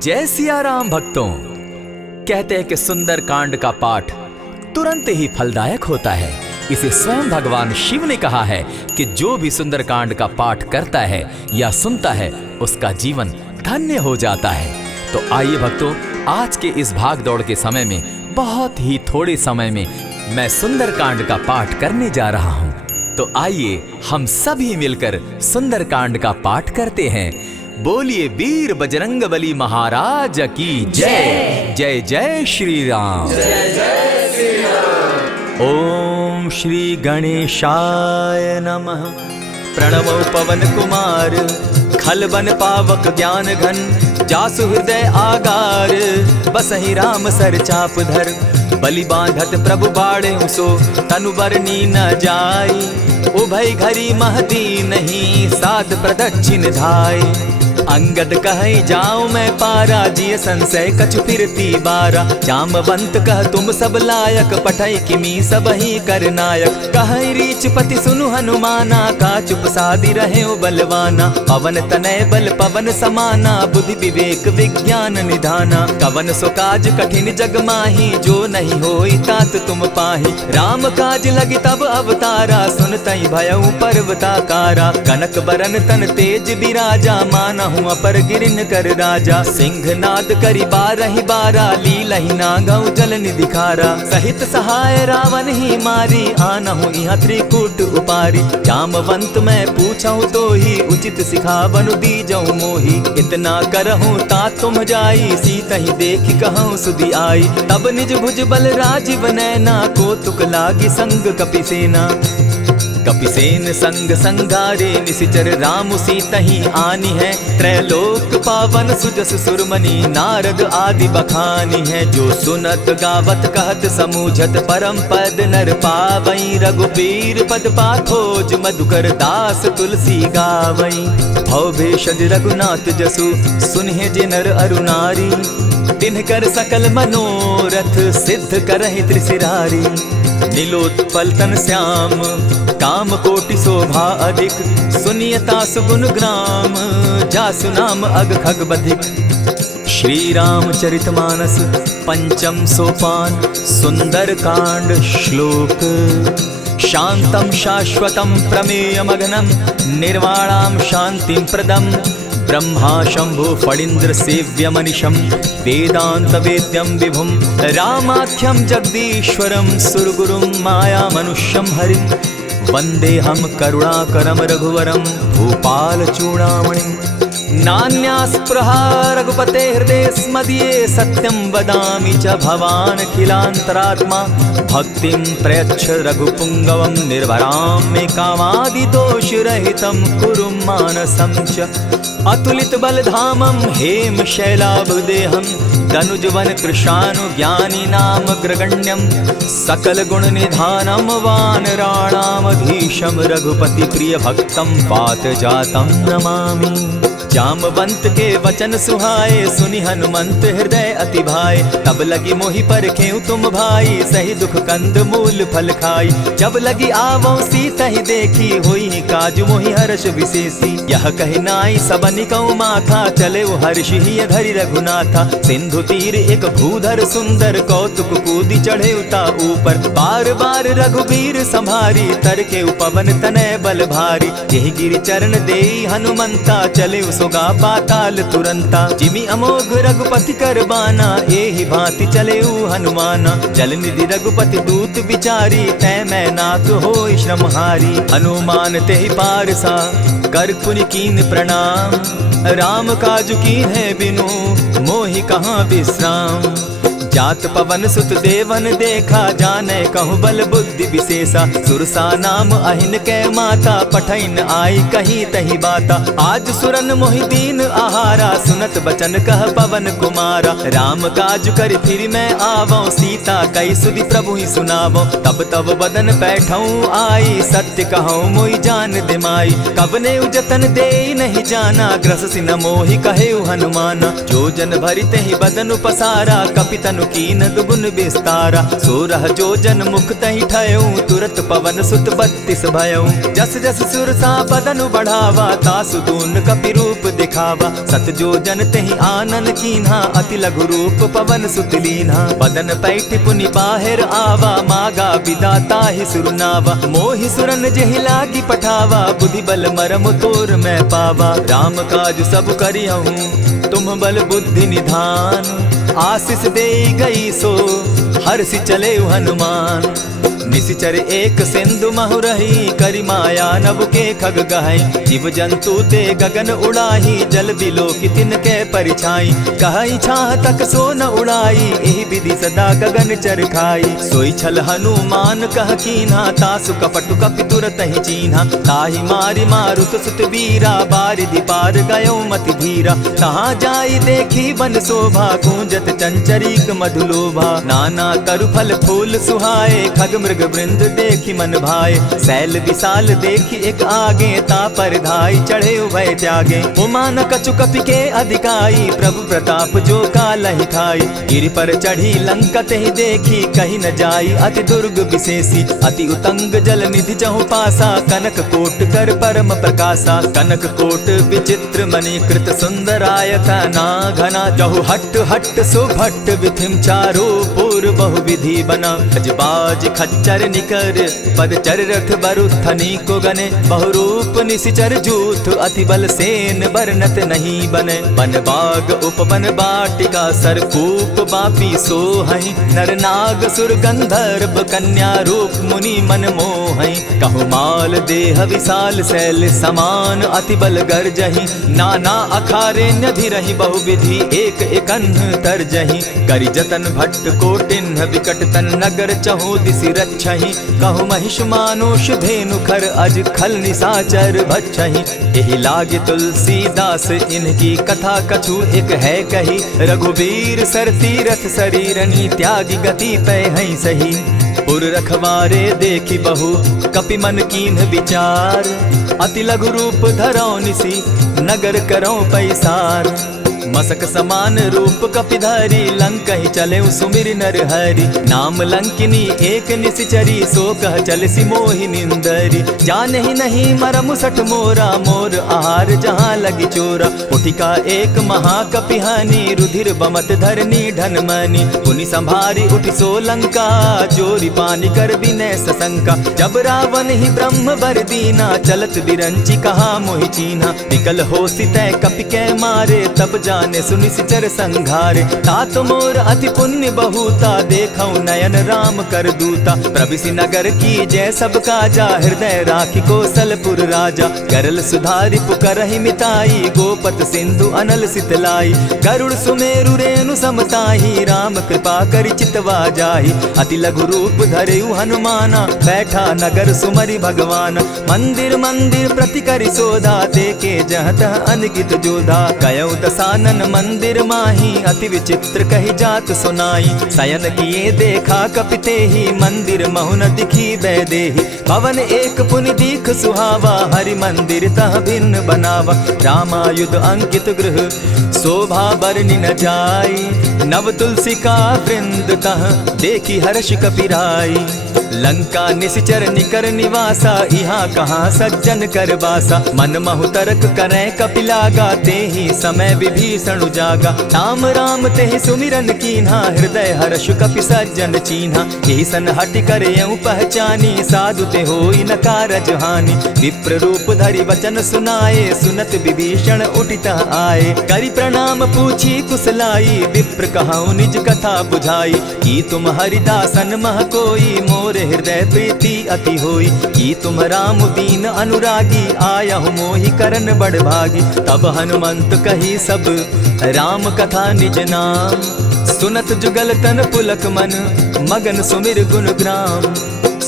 जय सिया राम भक्तों। कहते हैं कि सुंदर कांड का पाठ तुरंत ही फलदायक होता है। इसे स्वयं भगवान शिव ने कहा है कि जो भी सुंदर कांड का पाठ करता है या सुनता है उसका जीवन धन्य हो जाता है। तो आइए भक्तों, आज के इस भाग दौड़ के समय में बहुत ही थोड़े समय में मैं सुंदर कांड का पाठ करने जा रहा हूँ। तो आइए हम सभी मिलकर सुंदर कांड का पाठ करते हैं। बोलिए वीर बजरंगबली महाराज की जय। जय जय श्री राम। जय जय श्री राम। ओम श्री गणेशाय नमः। प्रणवो पवन कुमार खलबन पावक ज्ञान घन जासु हृदय आगार बसहि राम सर चाप धर बलि बांधत प्रभु बाड़े सो तनु बरनी न जाई उभय घरी महती नहीं सात प्रदक्षिण धाई अंगद कहे जाऊं मैं पारा जिय संशय कछु फिरती बारा जामवंत कह तुम सब लायक पठै किमी सब ही कर नायक कहे रीच पति सुनु हनुमाना का चुप सादी रहे बलवाना पवन तनय बल पवन समाना बुद्धि विवेक विज्ञान निधाना कवन सो काज कठिन जग माही जो नहीं होई तात तुम पाही राम काज लगी तब अवतारा सुनतई भयउ पर्वताकारा कनक बरन तन तेज बिराजा माना अपर गिरिन कर राजा सिंह नाद करी बारहि बारा लीलहि नागौ जल निधि खारा सहित सहाय रावण ही मारी आनहु इहाँ त्रिकूट उपारी जामवंत मैं पूछऊं तो ही उचित सिखावनु दीजऊं मोही इतना करहूं ता तुम जाई सीत ही देखी कहूं सुधि आई तब निज भुज बल राजीव नैना को तुक लागी संग कपिसेना कपिसेन संग संगारे निसिचर राम सीतहि आनी है त्रैलोक पावन सुजस सुरमणि नारद आदि बखानी है जो सुनत गावत कहत समूझत परम पद नर पावई रघुबीर पद पाखोज मधुकर दास तुलसी गावई भव भेषज रघुनाथ जसु सुनहि जे नर अरुनारी तिनकर सकल मनोरथ सिद्ध करहि त्रिशिरारी नीलोत्पल तन श्याम काम कोटि शोभा अधिक सुनियता सुगुण ग्राम जासु नाम अग खग बधिक। श्री रामचरितमानस पंचम सोपान सुंदर कांड श्लोक शांतम शाश्वतम प्रमेयमग्नं निर्वाणां शांतिं प्रदम् ब्रह्मा शंभु फणीन्द्र सेव्य मनीषम वेदांत वेद्यम विभुम रामाख्यम जगदीश्वरम सुरगुरुम माया मनुष्यम हरिम वंदे हम करुणाकरम रघुवरम भूपाल चूड़ामणिम नान्यास्पृहा रघुपते हृदय स्मदीये सत्यं वदामि च भवान् खिलान्तरात्मा भक्तिं प्रयच्छ रघुपुंगवं निर्भरां मे कामादिदोषरहितं कुरु मानसं च अतुलित बलधामं हेम शैलाभदेहं दनुजवन कृशानु ज्ञानी नाम ग्रगण्यं सकल गुण निधानं वानराणामधीशं रघुपति प्रिय भक्तं पात जातं नमामि। जामवंत के वचन सुहाए सुनि हनुमंत हृदय अति भाए तब लगी मोहि परखेउ तुम भाई सही दुख कंद मूल फल खाई जब लगी आवो सीता ही देखी होई काज मोहि हर्ष विशेषी यह कहि नाई सबनि कौ माथा चले हर्ष ही धरि रघुनाथा सिंधु तीर एक भूधर सुंदर कौतुक कूदी चढ़े उता ऊपर बार बार रघुबीर संभारी तर के उपवन तनय बल भारी यही गिरि चरण देई हनुमंता चले सोगा पाताल तुरंता जिमि अमोघ रघुपति कर बाना एहि भांति चले हनुमाना जल निधि रघुपति दूत विचारी तै मैं नाथ होई श्रमहारी हनुमान तेहि पारसा कर पुनि कीन प्रणाम राम काज कीन है बिनु मोहि कहाँ विश्राम जात पवन सुत देवन देखा जाने कहूँ बल बुद्धि विशेषा सुरसा नाम अहिन कै माता पठैन आई कहीं तही बाता आज सुरन मोहि दीन आहारा सुनत बचन कह पवन कुमारा राम काज कर फिर मैं आवो सीता कई सुधि प्रभु ही सुनावो तब तब बदन बैठऊं आई सत्य कहूँ मोहि जान दिमाई कबने उजतन दे नहीं जाना ग्रस सिन मोहि कहे हनुमाना जो जन भरित ही बदन पसारा कपितन तनु कीन दुगुन विस्तारा। 16 जोजन मुख तहि ठयऊ, तुरत पवन सुत 32 भयऊ। जस जस सुरसा बदनु बढ़ावा, तासु दून कपि रूप दिखावा। 7 जोजन तेहि आनन कीन्हा, अति लघु रूप पवन सुत लीन्हा। बदन पैठ पुनि बाहिर आवा, मागा विदाता ही सुरनावा। मोहि सुरन जेहि लागी पठावा, बुद्धि बल मरम तोर मैं पावा। राम काज सब करियहूँ, तुम बल बुद्धि निधान। आशीष दे गई सो हर्षि चले हनुमान। निशिचर एक सिंधु महु रही, करि माया नभ के खग गहई। जीव जंतु ते गगन उड़ाही, जल बिलो की तिनके परिछाई। कहई छाह तक सो न उड़ाई, एहि विधि सदा गगन चर खाई। सोई छल हनुमान कह कीन्हा, तासु कपटु कपि तुरत ही चीन्हा। ताहि मारि मारुत सुत वीरा, बारिधि पार गयो मति धीरा। कहाँ जाई देखी बन शोभा, गूंजत चंचरीक मधुलोभा। नाना तरु फल फूल सुहाए, खग मृग वृंद देखी मन भाए। सैल विशाल देखी एक आगे, तापर धाई चढ़े उभय त्यागे। उमान कछु कपि के अधिकाई, प्रभु प्रताप जो कालहि खाई। गिरि पर चढ़ी लंका तेहि देखी, कहीं न जाई अति दुर्ग विशेषी। अति उतंग जल निधि चहु पासा, कनक कोट कर परम प्रकाशा। कनक कोट विचित्र मणि कृत सुंदरायता ना घना। जहु हट हट सुभट विधिम चारो पूर्व बहु विधि बना। अजबाज खच्चर निकर पदचर रथ बरुथनी को गने। बहुरूप निशिचर जूथ, अति बल सेन बरनत नहीं बने। बन बाग उपवन बाटिका, सरकूप बापी सोहई। नर नाग सुर गंधर्व कन्या रूप, मुनि मन मोहई। कहु माल देह विशाल शैल समान, अति बल गर्जही। नाना अखारे नधिरहि बहुविधि, एक एकन्ह तरजही। करि जतन भट्ट कोटिन्ह, विकट तन नगर चहु दिसि रक्षहि। कहु महिष मानुष धेनु खर, अज खल निशाचर भक्षहि। एहि लागे तुलसीदास, इनकी कथा कछु एक है कही। रघुबीर सर तीरथ शरीरनी, त्यागी गति पै हई सही। पुर रखवारे देखी बहु, कपि मन कीन्ह विचार। अति लघु रूप धरौ निसी, नगर करौ पैसार। मसक समान रूप कपिधारी, लंकहि चले सुमिर नर हरि। नाम लंकिनी एक निशिचरी, सो कह चल सी मोहि निंदरी। जानहि नहीं मरम सठ मोरा, मोर आहार जहाँ लगी चोरा। उठिका एक महाकपिहानी, रुधिर बमत धरनी ढनमनी। पुनि संभारी उठि सो लंका, जोरी पानी कर विनय सशंका। जब रावण ही ब्रह्म बर दीना, चलत बिरंची कहा मोहि चीन्हा। निकल होसी तय कपि कै मारे, तब जाने सुनिशिचर संघारे। तात मोर अति पुण्य बहुता, देखौ नयन राम कर दूता। प्रविशि नगर की जय सब काजा, हृदय राखी कौशलपुर राजा। गरल सुधारि पुकरहि मिताई, गोपत सिंधु अनल सितलाई। गरुड़ सुमेरु रेणु समताही, राम कृपा करि चितवा जाहि। अति लघु रूप धरेउ हनुमाना, बैठा नगर सुमरि भगवान। मंदिर मंदिर प्रति करि सोधा, देखे जहत अनगित जोधा। गयौ दसानन मंदिर माही, अति विचित्र कही जात सुनाई। शयन किए देखा कपिते ही, मंदिर महु न दिखी वैदेही। भवन एक पुनि दीख सुहावा, हरि मंदिर तह भिन्न बनावा। रामायुध अंकित गृह, शोभा बरनि न जाई। नव तुलसी का वृंद तह, देखी हर्ष कपिराई। लंका निशिचर निकर निवासा, यहाँ कहाँ सज्जन कर बासा। मन महु तरक करै कपिलागा, तेहि समय विभीषण जागा। राम राम तेहि सुमिरन कीन्हा, हृदय हर्ष कपि सज्जन चीन्हा। ईसन हटि कर यूं पहचानी, साधु ते होई न कारज हानि। विप्र रूप धरि वचन सुनाए, सुनत विभीषण उठितः आए। करि प्रणाम पूछी कुशलाई, विप्र कहऊँ निज कथा बुझाई। की तुम हरिदासन मह कोई, मोर हृदय प्रीति अति होई। की तुम राम दीन अनुरागी, आयहु मोहि करन बड़ भागी। तब हनुमंत कही सब राम कथा निज नाम। सुनत जुगल तन पुलक मन, मगन सुमिर गुण ग्राम।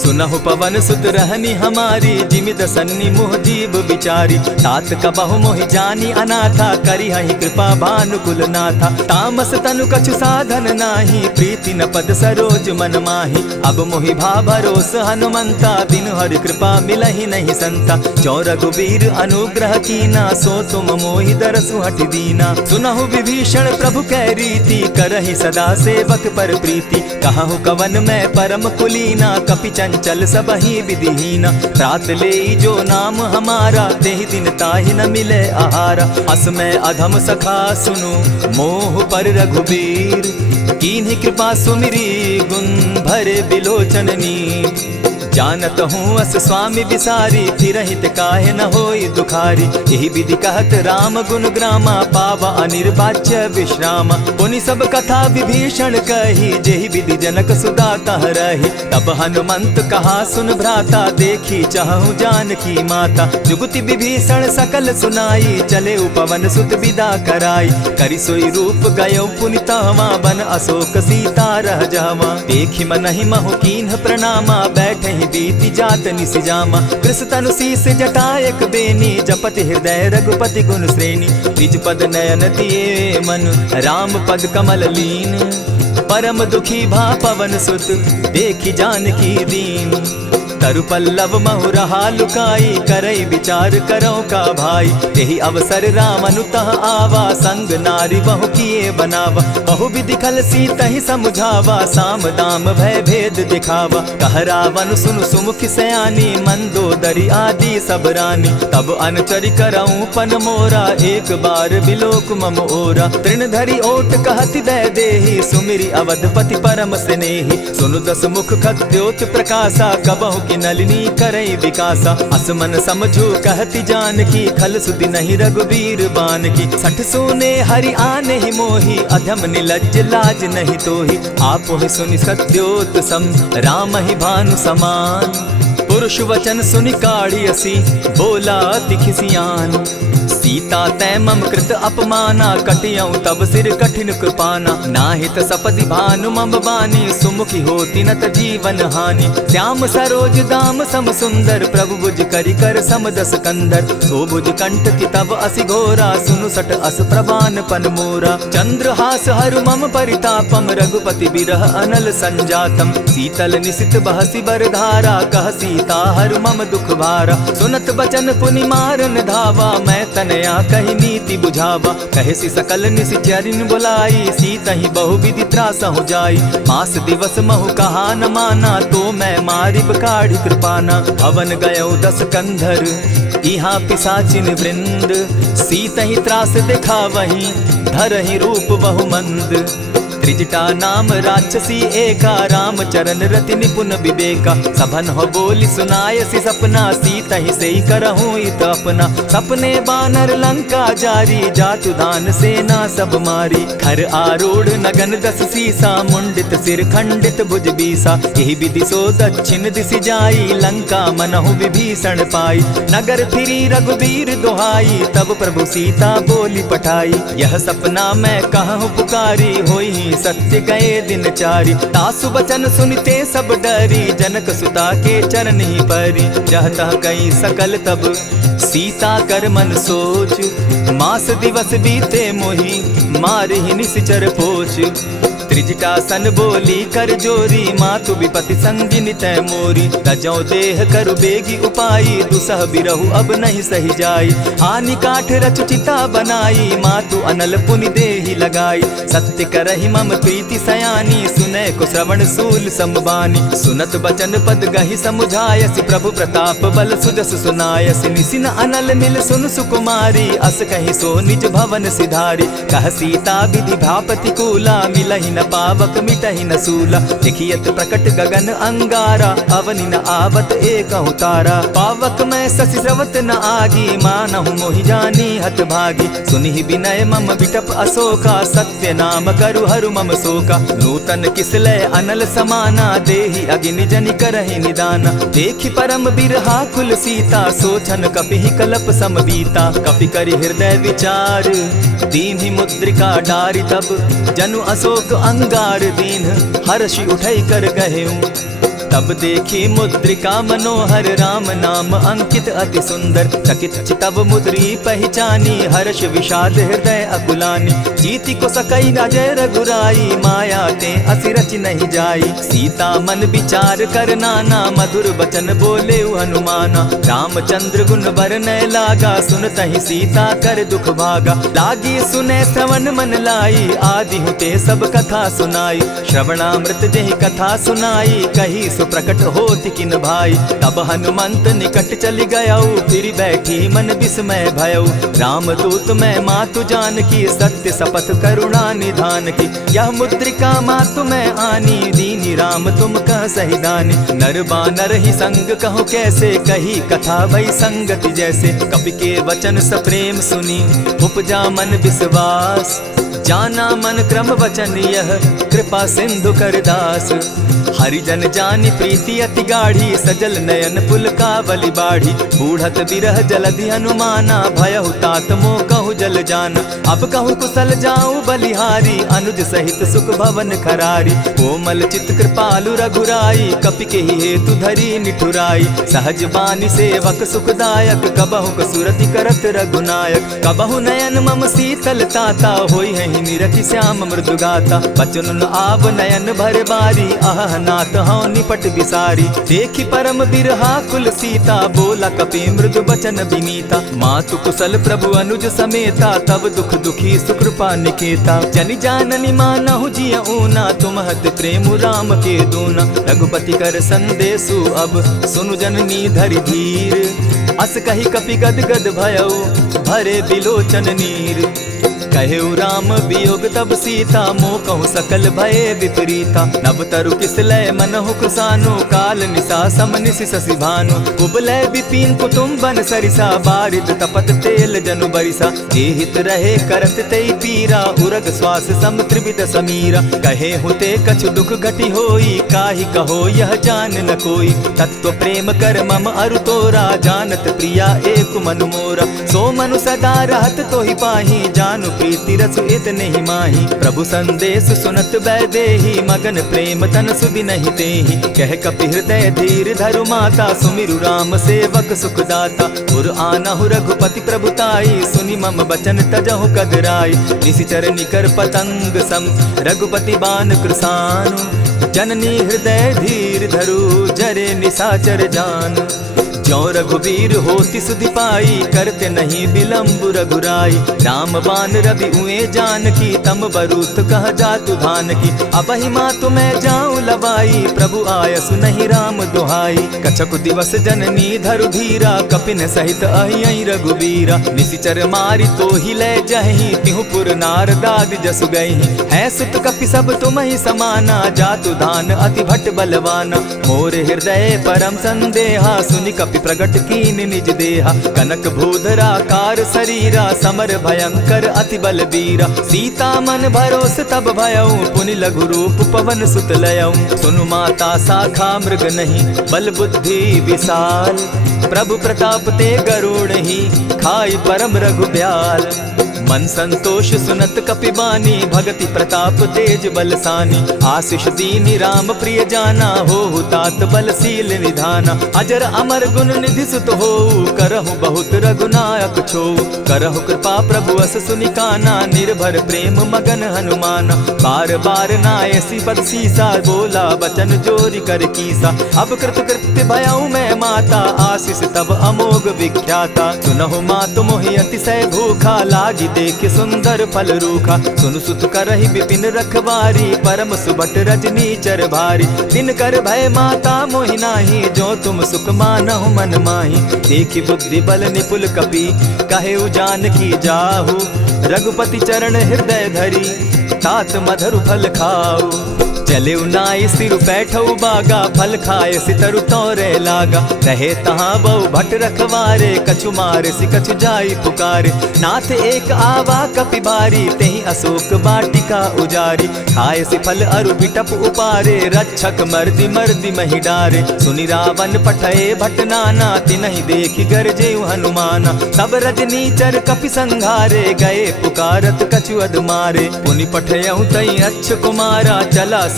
सुनहु पवन सुत रहनी हमारी, जिमि दसन्नी मुह जीव विचारी। तात कबहु मोहि जानी अनाथा, करी हहि कृपा भानुकुल नाथा। तामस तनु कछु साधन नाही, प्रीति न पद सरोज मन माही। अब मोहि भा भरोस हनुमंता, बिनु हरि कृपा मिलहि नहीं संता। जो रघुबीर अनुग्रह कीना, सो तुम मोहि दरसु हठि दीना। सुनहु विभीषण प्रभु कै रीति, करहि सदा सेवक पर प्रीति। कहु कवन मैं परम कुलीना, कपि चंचल सबहि विधिहीना। रात ले जो नाम हमारा, तेहि दिन ताहि न मिले आहारा। अस मैं अधम सखा सुनु, मोह पर रघुबीर। कीन्हि कृपा सुमिरी, गुण भरे बिलोचन नीर। जानत हूँ अस स्वामी विसारी, फिरहित काहे न होई दुखारी। यही विधि कहत राम गुण ग्रामा, पावा अनिर्वाच्य विश्रामा। पुनि सब कथा विभीषण कही, जेहि विधि जनक सुता तह रही। तब हनुमंत कहा सुन भ्राता, देखी चाहूँ जानकी माता। जुगति विभीषण सकल सुनाई, चले पवन सुत विदा कराई। करि सोई रूप गयो पुनि तहवा, बन अशोक सीता रह जहवा। देखी मनहि महु कीन्ह प्रणामा, बैठे बीति जात निसिजामा। कृष तनु शीस जटा एक बेनी, जपति हृदय रघुपति गुण श्रेणी। निज पद नयन दिए मन, राम पद कमल लीन। परम दुखी भा पवन सुत, देखी जानकी दीन। तरु पल्लव महु रहा लुकाई, करई विचार करो का भाई। यही अवसर राम अनुतः आवा, संग नारी बहु किए बनावा। बहु विधि खल सीतहि समुझावा, साम दाम भय भेद दिखावा। कह रावण सुनु सुमुखि सयानी, मंदोदरी आदि सब रानी। तब अनचरि करऊं पन मोरा, एक बार बिलोक मम ओरा। तृण धरि ओट कहति दय देहि, सुमिरि अवधपति परम स्नेही। सुनु दस मुख खद्योत प्रकाशा, कबहु नलिनी करई विकासा। असमन समझो कहति जानकी, खल सुधि नहीं रघुबीर बान की। सठ सोने हरि आने ही मोही, अधम निलज्ज लाज नहीं तोही। आपो ही सुनि सत्योत सम, राम ही भानु समान। पुरुष वचन सुनि काढ़ी असी, बोला अति खिसियान। सीता तै मम कृत अपमाना, कटियऊं तब सिर कठिन कृपाना। नाहित सपदि भानु मम बानी, सुमुखी होती न त जीवन हानि। श्याम सरोज दाम सम सुंदर, प्रभु भुज करि कर सम दस कंधर। सो भुज कंठ की तब असि घोरा, सुनु सट अस प्रवान पन मोरा। चंद्रहास हरु मम परितापम, रघुपति बिरह अनल संजातम। शीतल निशित बहसी बरधारा, कह सीता हरु मम दुख भारा। सुनत बचन पुनि मारन धावा, मैं तनया कही नीति बुझावा। कहसी सकल निशिचरिन बुलाई, सीतहि बहु विधि त्रास हो जाई। मास दिवस महु कहा न माना, तो मैं मारिब काढ़ी कृपाना। भवन गयो दस कंधर, इहाँ पिशाचिन वृंद। सीतहि त्रास दिखावहीं, धरहि रूप बहु मंद। त्रिजटा नाम राक्षसी एका, राम चरण रति निपुण विवेका। सभन हो बोली सुनायसी सपना, सीतहि सेई करहूँ इत अपना। सपने बानर लंका जारी, जातु दान सेना सब मारी। खर आरूढ़ नगन दस सीसा, मुंडित सिर खंडित भुज बीसा। यही विधि सो दक्षिण दिशि जाई, लंका मनहु विभीषण पाई। नगर फिरी रघुबीर दुहाई, तब प्रभु सीता बोली पठाई। यह सपना मैं कहूँ पुकारी, होई सत्य गए दिन चारी। तासु बचन सुनते सब डरी, जनक सुता के चरण ही परी। जहता कई सकल तब सीता कर मन सोच, मास दिवस बीते मोही, मार ही निश्चर पोच। त्रिजटा सन बोली कर जोरी, मातु विपति संगिनी तै मोरी। तजौ देह करु बेगी उपाई, दुसह बिरहु अब नहीं सही जाई। हानि काठ रचु चिता बनाई, मातु अनल पुनि देहि लगाई। सत्य करहि मम प्रीति सयानी, सुनै को श्रवण सूल संबानी। सुनत बचन पद गहि समुझायसि, प्रभु प्रताप बल सुजस सुनायसि। निसिन अनल मिल सुन सुकुमारी, अस कहि सो निज भवन सिधारी। कह सीता विधि भापति कूला, मिलहि न पावक मिटहि न सूला। देखियत प्रकट गगन अंगारा, अवनि न आवत एकहु तारा। पावक मैं शशि स्रवत न आगी, मानहु मोहि जानी हत भागी। सुनिहि विनय मम विटप अशोका, सत्य नाम करु हरु मम शोका। नूतन किसलय अनल समाना, देहि अगिनि जनि करहि निदाना। देखि परम बिरहा कुल सीता, सोचन कपिहि कलप सम बीता। कपि करि हृदय विचार, दीन्हि मुद्रिका डारि। तब जनु अशोक अंगार दीन, हर्षि उठै कर गहेऊ। तब देखी मुद्रिका मनोहर राम नाम अंकित अति सुंदर। चकित चितव मुद्री पहचानी हर्ष विषाद हृदय अकुलानी। जीति को सकई न जय रघुराई माया ते असि रचि नहीं जाई। सीता मन विचार कर नाना मधुर बचन बोले हनुमाना। रामचंद्र गुण बरनय लागा सुनतहि सीता कर दुख भागा। लागी सुने श्रवण मन लाई आदि हुते सब कथा सुनाई। श्रवणामृत जेहि कथा सुनाई कही सो प्रकट होति किन भाई। तब हनुमंत निकट चली गयऊ फिर बैठी मन विस्मय भयऊ। रामदूत मैं मातु जान की सत्य शपथ करुणा निधान की। यह मुद्रिका मातु मैं आनी दीनी राम तुम कह सही दानी। नर बानर ही संग कहो कैसे कही कथा भई संगति जैसे। कपि के वचन सप्रेम सुनी उपजा मन विश्वास। जाना मन क्रम वचन यह कृपा सिंधु कर दास। हरिजन जानी प्रीति अति गाढ़ी सजल नयन पुलकावली बाढ़ी। बूढ़त बिरह जलधि हनुमाना भयहु तात मोह कहु जल जाना। अब कहु कुशल जाऊं बलिहारी अनुज सहित सुख भवन खरारी। कोमल चित कृपालु रघुराई कपि के ही हेतु धरी निठुराई। सहज बानी सेवक सुखदायक कबहु कसुरति करत रघुनायक। कबहु नयन मम शीतल ताता होई है निरखि श्याम मृदु गाता। बचन आब नयन भर बारी आह नाथ हौ निपट बिसारी। देखी परम बिरहा कुल सीता बोला कपि मृदु बचन विनीता। मातु कुशल प्रभु अनुज समेता तब दुख दुखी सुकृपा निकेता। जनि जाननी मानहु जिय ऊना तुम्हत प्रेम राम के दूना। रघुपति कर संदेशु अब सुनु जननी धरि धीर। अस कही कपि गद गद भयऊ भरे बिलोचन नीर। कहेउ राम वियोग तब सीता मोह कहूँ सकल भये विपरीता। नव तरु किस लय मनहु कृसानु काल निशा समनिशि शशि भानु। कुबलय विपिन कुटुम्बन सरिसा बारिद तपत तेल जनु बरिसा। जे हित रहे करत तेई पीरा उरग श्वास सम त्रिविध समीरा। कहे हुते कछु दुख घटी होई काहि कहो यह जान न कोई। तत्व प्रेम कर मम अरु तोरा जानत प्रिया एक मनु मोरा। सो मनु सदा रहत तोहि पाही जानु प्रीति रस इतने ही माही। प्रभु संदेश सुनत बैदेही मगन प्रेम तन सुधि नहीं तेहि। कह कपि हृदय धीर धरु माता सुमिरु राम सेवक सुखदाता। उर आनहु रघुपति प्रभुताई सुनि मम बचन तजहु कदराई। निशिचर निकर पतंग सम रघुपति बान कृसानु। जननी हृदय धीर धरु जरे निशाचर जान। ज्यों रघुवीर होति सुधि पाई करते नहीं विलम्ब रघुराई। राम बान रवि उए जान की तम बरूत कह जातु धान की। अबहि मातु मैं जाऊं लवाई प्रभु आयसु नहीं राम दुहाई। कछक दिवस जननी धरु धीरा कपिन सहित अहियहि रघुवीरा। निशिचर मारी तो ही ले जहि तिहु पुर नारदादि जसु गई। है सुत कपि सब तुम ही समाना जातु धान अति भट बलवाना। मोर हृदय परम संदेहा सुनि कपि प्रगट कीन निज देहा। कनक भूधरा कार शरीरा समर भयंकर अति बलबीरा। सीता मन भरोस तब भयऊ पुनि लघु रूप पवन सुत लयऊ। सुनु माता शाखा मृग नहीं बल बुद्धि विशाल। प्रभु प्रताप ते गरुड़ ही खाई परम रघु ब्याल। मन संतोष सुनत कपि बानी भगति प्रताप तेज बलसानी। आशीष दीनी राम प्रिय जाना हो तात बलशील निधाना। अजर अमर गुण निधि सुत हो करहु बहुत रघुनायक छो। करहु कृपा प्रभु अस सुनि काना निर्भर प्रेम मगन हनुमाना। बार बार नायसी बदसीसा बोला बचन जोरी कर कीसा। अब कृत कृत्य भयऊ मैं माता आशीष तब अमोघ विख्याता। सुनहु मातु मोहि अतिशय भूखा लागी देख सुंदर फल रूखा। सुन सुत करहि विपिन रखवारी परम सुबट रजनी चर भारी। दिन कर भय माता मोहि नाही जो तुम सुख मानहु मन माही। देखि बुद्धि बल निपुल कपि कहेउ जानकी जाहु। रघुपति चरण हृदय धरी तात मधुर फल खाऊ। चले नाई सिर बैठऊ बागा फल खाए सितरु तोरे लागा। रहे तहाँ बहु भट रखवारे कछु मारे सि कछु जाई पुकारे। नाथ एक आवा कपि बारी तेहि अशोक बाटिका उजारी। खाए सि फल अरु बिटप उपारे रक्षक मर्दि मर्दि महि डारे। सुनि रावण पठए भट नाना तिनहि देखि गरजेउ हनुमाना। सब रजनी चर कपि संघारे गए पुकारत कछु अध मारे। पुनि पठयउ तई अच्छ कुमारा चला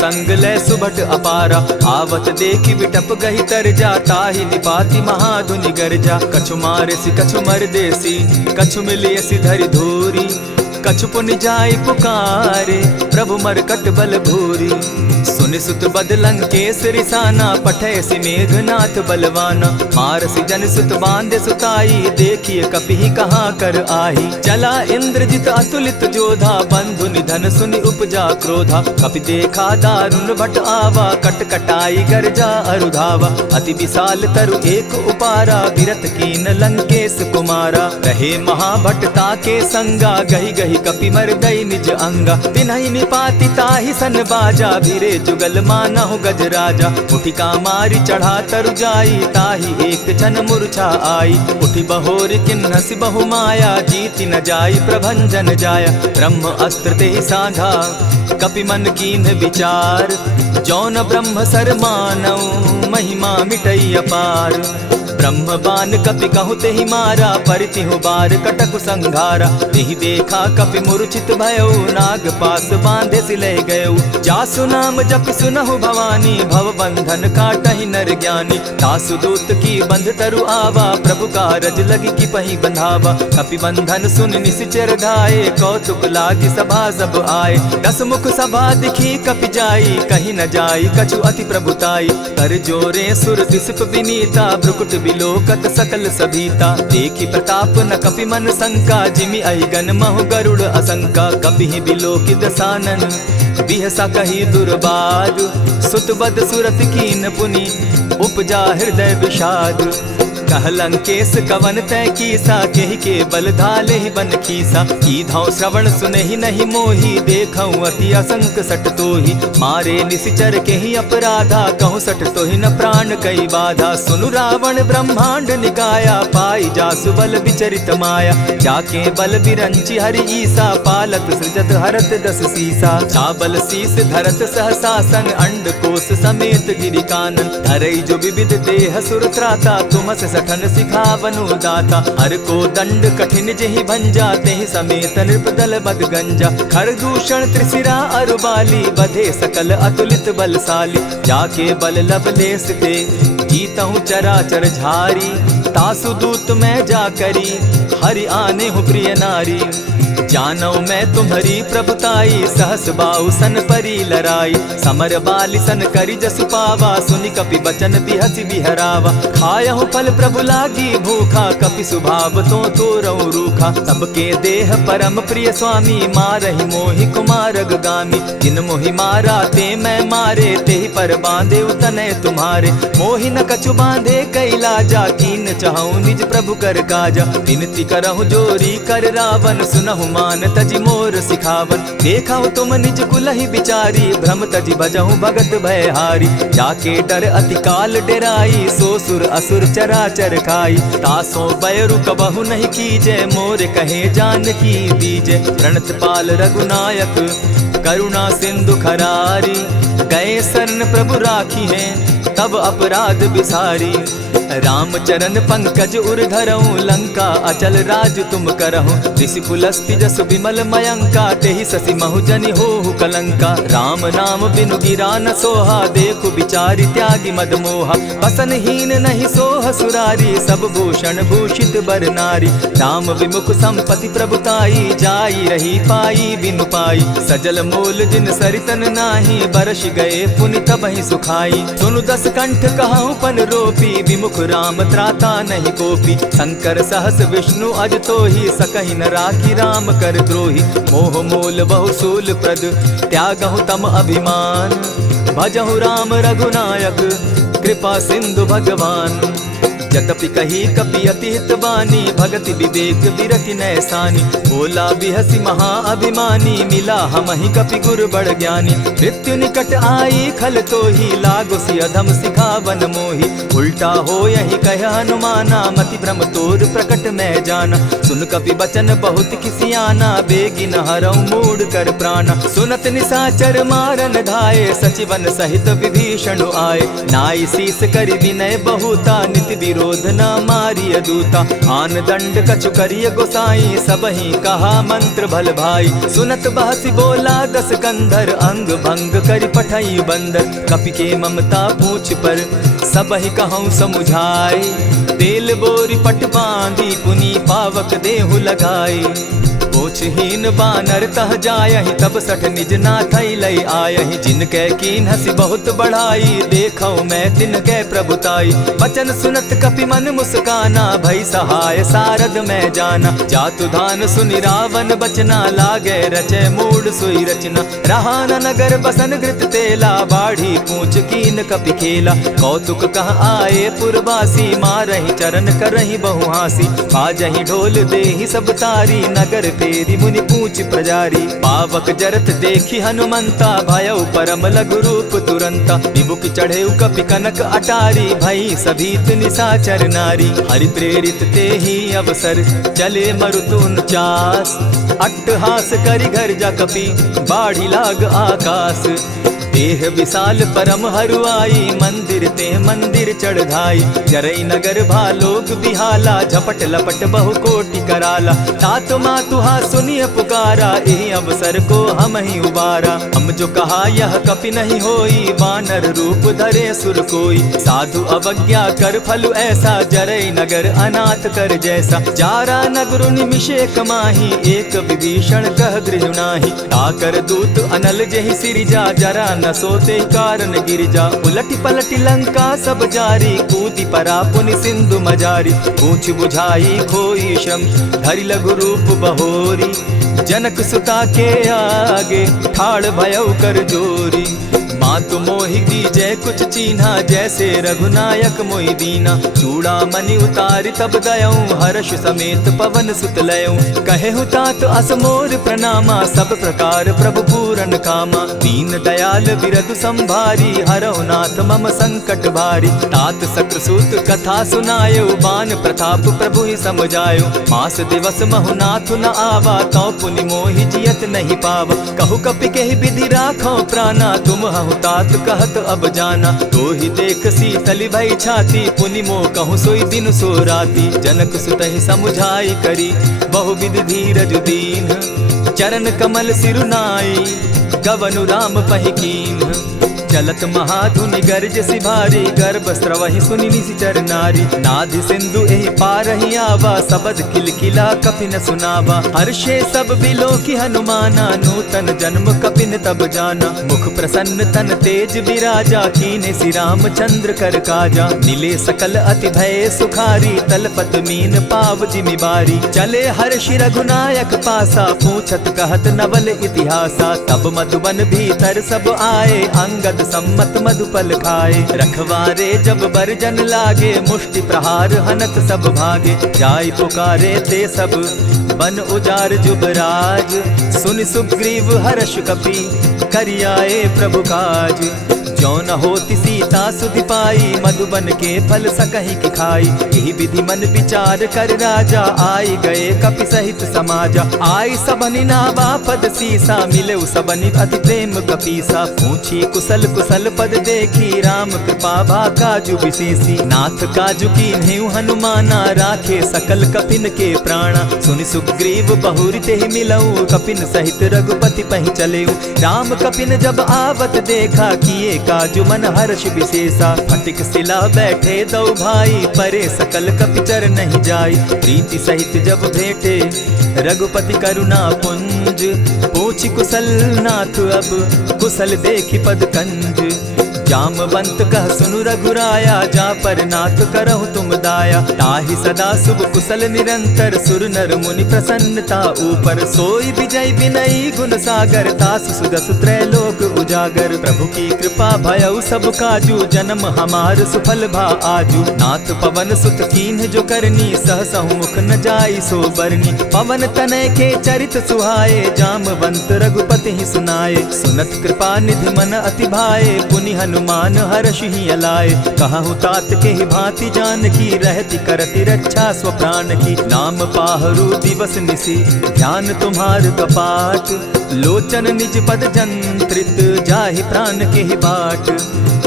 संग ले सुभट अपारा। आवत देखी विटप गही तर जा, ताहि निपाति महाधुनि गर्जा। कछु मारेसी कछु मर देसी, कछु मिलियसी धरि धूरी। कछु पुनि जाय पुकारे, प्रभु मरकट बल भूरी। सुनि सुत बद लंकेश रिसाना, पठैसी मेघनाथ बलवाना। मारसी जन सुत बांधे सुताई, देखिए कपि कहाँ कर आही। चला इंद्रजित अतुलित जोधा, बंधु निधन सुनि उपजा क्रोधा। कपि देखा दारुण भट आवा, कट कटाई गर्जा अरुधावा। अति विशाल तरु एक उपारा, विरत कीन लंकेश कुमारा। रहे महाभट ताके संगा, गही गही कपि मर गई निज अंगा। तिन्हि निपाति ताहि सन बाजा, भीरे जुगल मानहु गजराजा। उठिका मारी चढ़ा तरु जाई, ताहि एक जन मूर्छा आई। उठि बहोर किन्हसि बहु माया, जीति न जाई प्रभंजन जाया। ब्रह्म अस्त्र ते साधा, कपि मन कीन्ह विचार। जौन ब्रह्म सर मानऊ, महिमा मिटई अपार। ब्रह्म बान कपि कहु तेहि मारा, परितिहु बार कटकु संघारा। तेहि देखा कपि मूर्छित भयउ, नाग पास बांधे सिले गयउ। जासु नाम जपि सुनहु भवानी, भव बंधन काटहि नर ज्ञानी। तासु दूत की बंध तरु आवा, प्रभु कारज लगी कि पहि बंधावा। कपि बंधन सुन निसिचर धाये, कौतुक लागी सभा सब आए। दस मुख सभा दिखी कपि जाई, कहीं न जाई कछु अति प्रभुताई। कर जोरे सुर दिसप विनीता, भ्रुकुट बिलोकत सकल सभीता। देखी प्रताप न कपि मन शंका, जिमि अहिगन महु गरुड़ असंका। कपि बिलोकि दसानन, बिहसा कही दुर्बाद। सुत बद सुरत कीन पुनि, उपजा हृदय विषाद। कह लंकेश कवन तय कीसा, केहि के बल धाले ही बन खीसा। की धाव श्रवण सुने ही नहीं मोही, देखऊं अति असंक सट तोही। मारे निसिचर के ही अपराधा, कहूँ सट तो ही न प्राण कई बाधा। सुनु रावण ब्रह्मांड निकाया, पाई जासु बल विचरित माया। जाके बल बिरंची हरि ईसा, पालत सृजत हरत दस सीसा। चाबल शीस धरत सहसासन, अंड कोश समेत गिरि कानन। धरई जो विविध देह सुर त्राता, तुमस सठन सिखावनु दाता। हर को दंड कठिन जेहि भंजा, तेहि समेत नृपदल बद गंजा। खर दूषण त्रिशिरा अरुबाली, बधे सकल अतुलित बलशाली। जाके बल लवलेस ते, जीतहु चराचर झारी। तासु दूत मैं जा करी, हरि आने हूँ प्रिय नारी। जानो मैं तुम्हारी प्रभुताई, सहस बाहु सन परी लराई। समर बाली सन करी जसु पावा, सुनि कपि बचन बिहसि बिहरावा। खायहु फल प्रभु लागी भूखा, कपि सुभाव तो तोरहु रूखा। सबके देह परम प्रिय स्वामी, मारहि मोहि कुमारग गामी। जिन मोहि मारा ते मैं मारे, तेहि पर बांधे उतने तुम्हारे। मोहि न कछु बांधे कैलाजा, कीन चाहूं निज प्रभु कर काजा। विनती करहु जोरी कर रावण, सुनहु मान तजि मोर सिखावन। देखा तुम निज कुलहि बिचारी, भ्रम तजि भजहु भगत भयहारी। जाके डर अति काल डेराई, सो सुर असुर चराचर खाई। तासो बैरु कबहु नहीं कीजे, मोर कहे जानकी दीजे। प्रणत पाल रघुनायक, करुणा सिंधु खरारी। गए शरण प्रभु राखी हैं, तब अपराध बिसारी। राम चरण पंकज उर धरऊं, लंका अचल राज तुम करहूं। ऋषि पुलस्ति जस विमल मयंका, तेहि ससि महु जनि होहु कलंका। राम नाम बिनु गिरा न सोहा, देखु बिचारी त्यागी मद मोहा। बसन हीन नहीं सोह सुरारी, सब भूषण भूषित बर नारी। राम विमुख संपति प्रभुताई, जाई रही पाई बिनु पाई। सजल मोल जिन सरितन नाही, बरस गए पुनि तबहि सुखाई। सुनु दस कंठ कहूँ पन रोपी, विमुख राम त्राता नहीं कोपी। शंकर सहस विष्णु अज तो ही, सकहि न राखी राम कर द्रोही। मोह मूल बहु सूल प्रद, त्यागहु तम अभिमान। भजहु राम रघुनायक, कृपा सिंधु भगवान। यद्यपि कही कपि अति हितवानी, भगति विवेक विरति नैसानी। बोला बिहसि महा अभिमानी, मिला हमहि कपि गुर बड़ ज्ञानी। मृत्यु निकट आई खल तो ही, लागो सि अधम सिखावन मोही। उल्टा हो यही कह हनुमाना, मति भ्रम तोर प्रकट मैं जाना। सुन कपि बचन बहुत किसियाना, बेगी न हरऊं मूड कर प्राणा। सुनत निसाचर मारन धाये, सचिवन सहित विभीषण आए। नाई शीस करि विनय बहुता, नित विरोध क्रोध न मारिय दूता। आन दंड कछु करिय गोसाई, सबहि कहा मंत्र भल भाई। सुनत बहसी बोला दस कंधर, अंग भंग करि पठई बंदर। कपि के ममता पूछ पर, सबहि कहूँ समुझाए। तेल बोरी पट बांधी, पुनि पावक देहु लगाए। पोछहीन बानर तह जायहि, तब सठ निज नाथ लई आयहि। जिनके कीन हसी बहुत बढ़ाई, देखौ मैं तिनके प्रभुताई। वचन सुनत कपि मन मुस्काना, भई सहाय सारद मैं जाना। जातु धान सुनि रावण बचना, लागे रचे मूड सोई रचना। रहा न नगर बसन घृत तेला, बाढ़ी पूछ कीन कपि खेला। कौतुक कह आए पुरवासी, मारहि चरण करहि बहु हासी। बाजहि ढोल देहि सब तारी, नगर तेरी मुनि पूछ प्रजारी। पावक जरत देखी हनुमंता, भयउ परम लघु रूप तुरंता। विमुख चढ़े कपि कनक अटारी, भई सभीत निशाचर नारी। हरि प्रेरित ते ही अवसर, चले मरुतुन चास। अट्टहास करि घर जा कपि, बाढ़ी लाग आकाश। देह विशाल परम हरुआई, मंदिर ते मंदिर चढ़ाई। जरई नगर भालोक बिहाला, झपट लपट बहु कोटि कराला। तात मातुहा सुनिय पुकारा, एहि अवसर को हम ही उबारा। हम जो कहा यह कपि नहीं होई, बानर रूप धरे सुर कोई। साधु अवज्ञा कर फल ऐसा, जरई नगर अनाथ कर जैसा। जारा नगर निमिषे कमाही, एक विभीषण कह गृह नाही। ताकर दूत अनल जहि सिरिजा, जरा न सोते कारण गिरिजा। उलटी पलटी लंका सब जारी, कूदी परा पुनि सिंधु मजारी। पूछ बुझाई खोई श्रम, धरि लघु रूप बहोरी। जनक सुता के आगे, ठाड़ भयउ कर जोरी। मातु मोहि दीजै कुछ चीन्हा, जैसे रघुनायक मोहि दीना। चूड़ामणि उतारि तब दयऊँ, हर्ष समेत पवन सुत लयऊँ। कहेहु तात असमोर प्रणामा, सब प्रकार प्रभु पूरन कामा। दीन दयाल बिरदु संभारी, हरौ नाथ मम संकट भारी। तात सक्रसूत कथा सुनायो, बान प्रताप प्रभु ही समझायो। मास दिवस महु नाथ न आवा, तौ पुनि मोहि जियत नहीं पावा। कहु कपि केहि विधि राखो प्राणा, तुम हहु तात कहत अब जाना। तो ही देख शीतली भई छाती, पुनि मो कहूँ सोई दिन सो राती। जनक सुतहि समुझाई करी, बहुविधि धीरज दीन। चरण कमल सिरुनाई, गवनु राम पहि कीन्ह। चलत महाधुनि गर्ज सिभारी, गर्भ स्रवहि सुनि निशिचर नारी। नाधि सिंधु एहि पारहि आवा, सबद किलकिला कपि न सुनावा। हर्षे सब बिलोकि हनुमाना, नूतन जन्म कपि न तब जाना। मुख प्रसन्न तन तेज विराजा, कीने सि रामचंद्र कर काजा। मिले सकल अति भय सुखारी, तलपत मीन पाव जिमि बारी। चले हर्षि रघुनायक पासा, पूछत कहत नवल इतिहासा। तब मधुबन भीतर सब आए, अंगद सम्मत मधुपल खाए। रखवारे जब बरजन लागे, मुष्टि प्रहार हनत सब भागे। जाय पुकारे ते सब, बन उजार जुबराज। सुन सुग्रीव हर्ष कपि, करियाए प्रभु काज। जो न होती सीता सुधि पाई, मधुबन के फल सकहि की खाई। यही विधि मन विचार कर राजा, आई गए कपि सहित समाजा। आई सबनि नावा पद सीसा, मिले सबनि अति प्रेम कपीसा। पूछी कुशल कुशल पद देखी, राम कृपा भा काजु विशेषी। नाथ काजु कीन्हेउ हनुमाना, राखे सकल कपिन के प्राणा। सुनि सुग्रीव बहुरि तेहि मिलऊ, कपिन सहित रघुपति पहि चलेऊ। राम कपिन जब आवत देखा, किए काजु मन हर्ष विशेषा। फटिक सिला बैठे दो भाई, परे सकल कपिचर नहीं जाई। प्रीति सहित जब भेटे, रघुपति करुणा पुंज। पूछि कुशल नाथ अब, कुशल देखि पद कंज। जामवंत कह सुनु रघुराया, जा पर नाथ करहु तुम दाया। ताहि सदा शुभ कुशल निरंतर, सुर नर मुनि प्रसन्नता ऊपर। सोई विजय विनयी गुण सागर, तासु सुदसु त्रैलोक उजागर। प्रभु की कृपा भयउ सब काजू, जन्म हमार सुफल भा आजू। नाथ पवन सुत कीन्ह जो करनी, सहसहु मुख न जाई सो बरनी। पवन तनय के चरित सुहाए, जामवंत रघुपति ही सुनाए। सुनत कृपा निधि मन अति भाए, पुनि हनुमान हर्ष ही अलाए। कहु तात के ही भांति जान की, रहती करती रक्षा स्व प्राण की। नाम पाहरु दिवस निसी, ध्यान तुम्हार कपाट। लोचन निज पद जंत्रित, जाहि प्राण के ही बाट।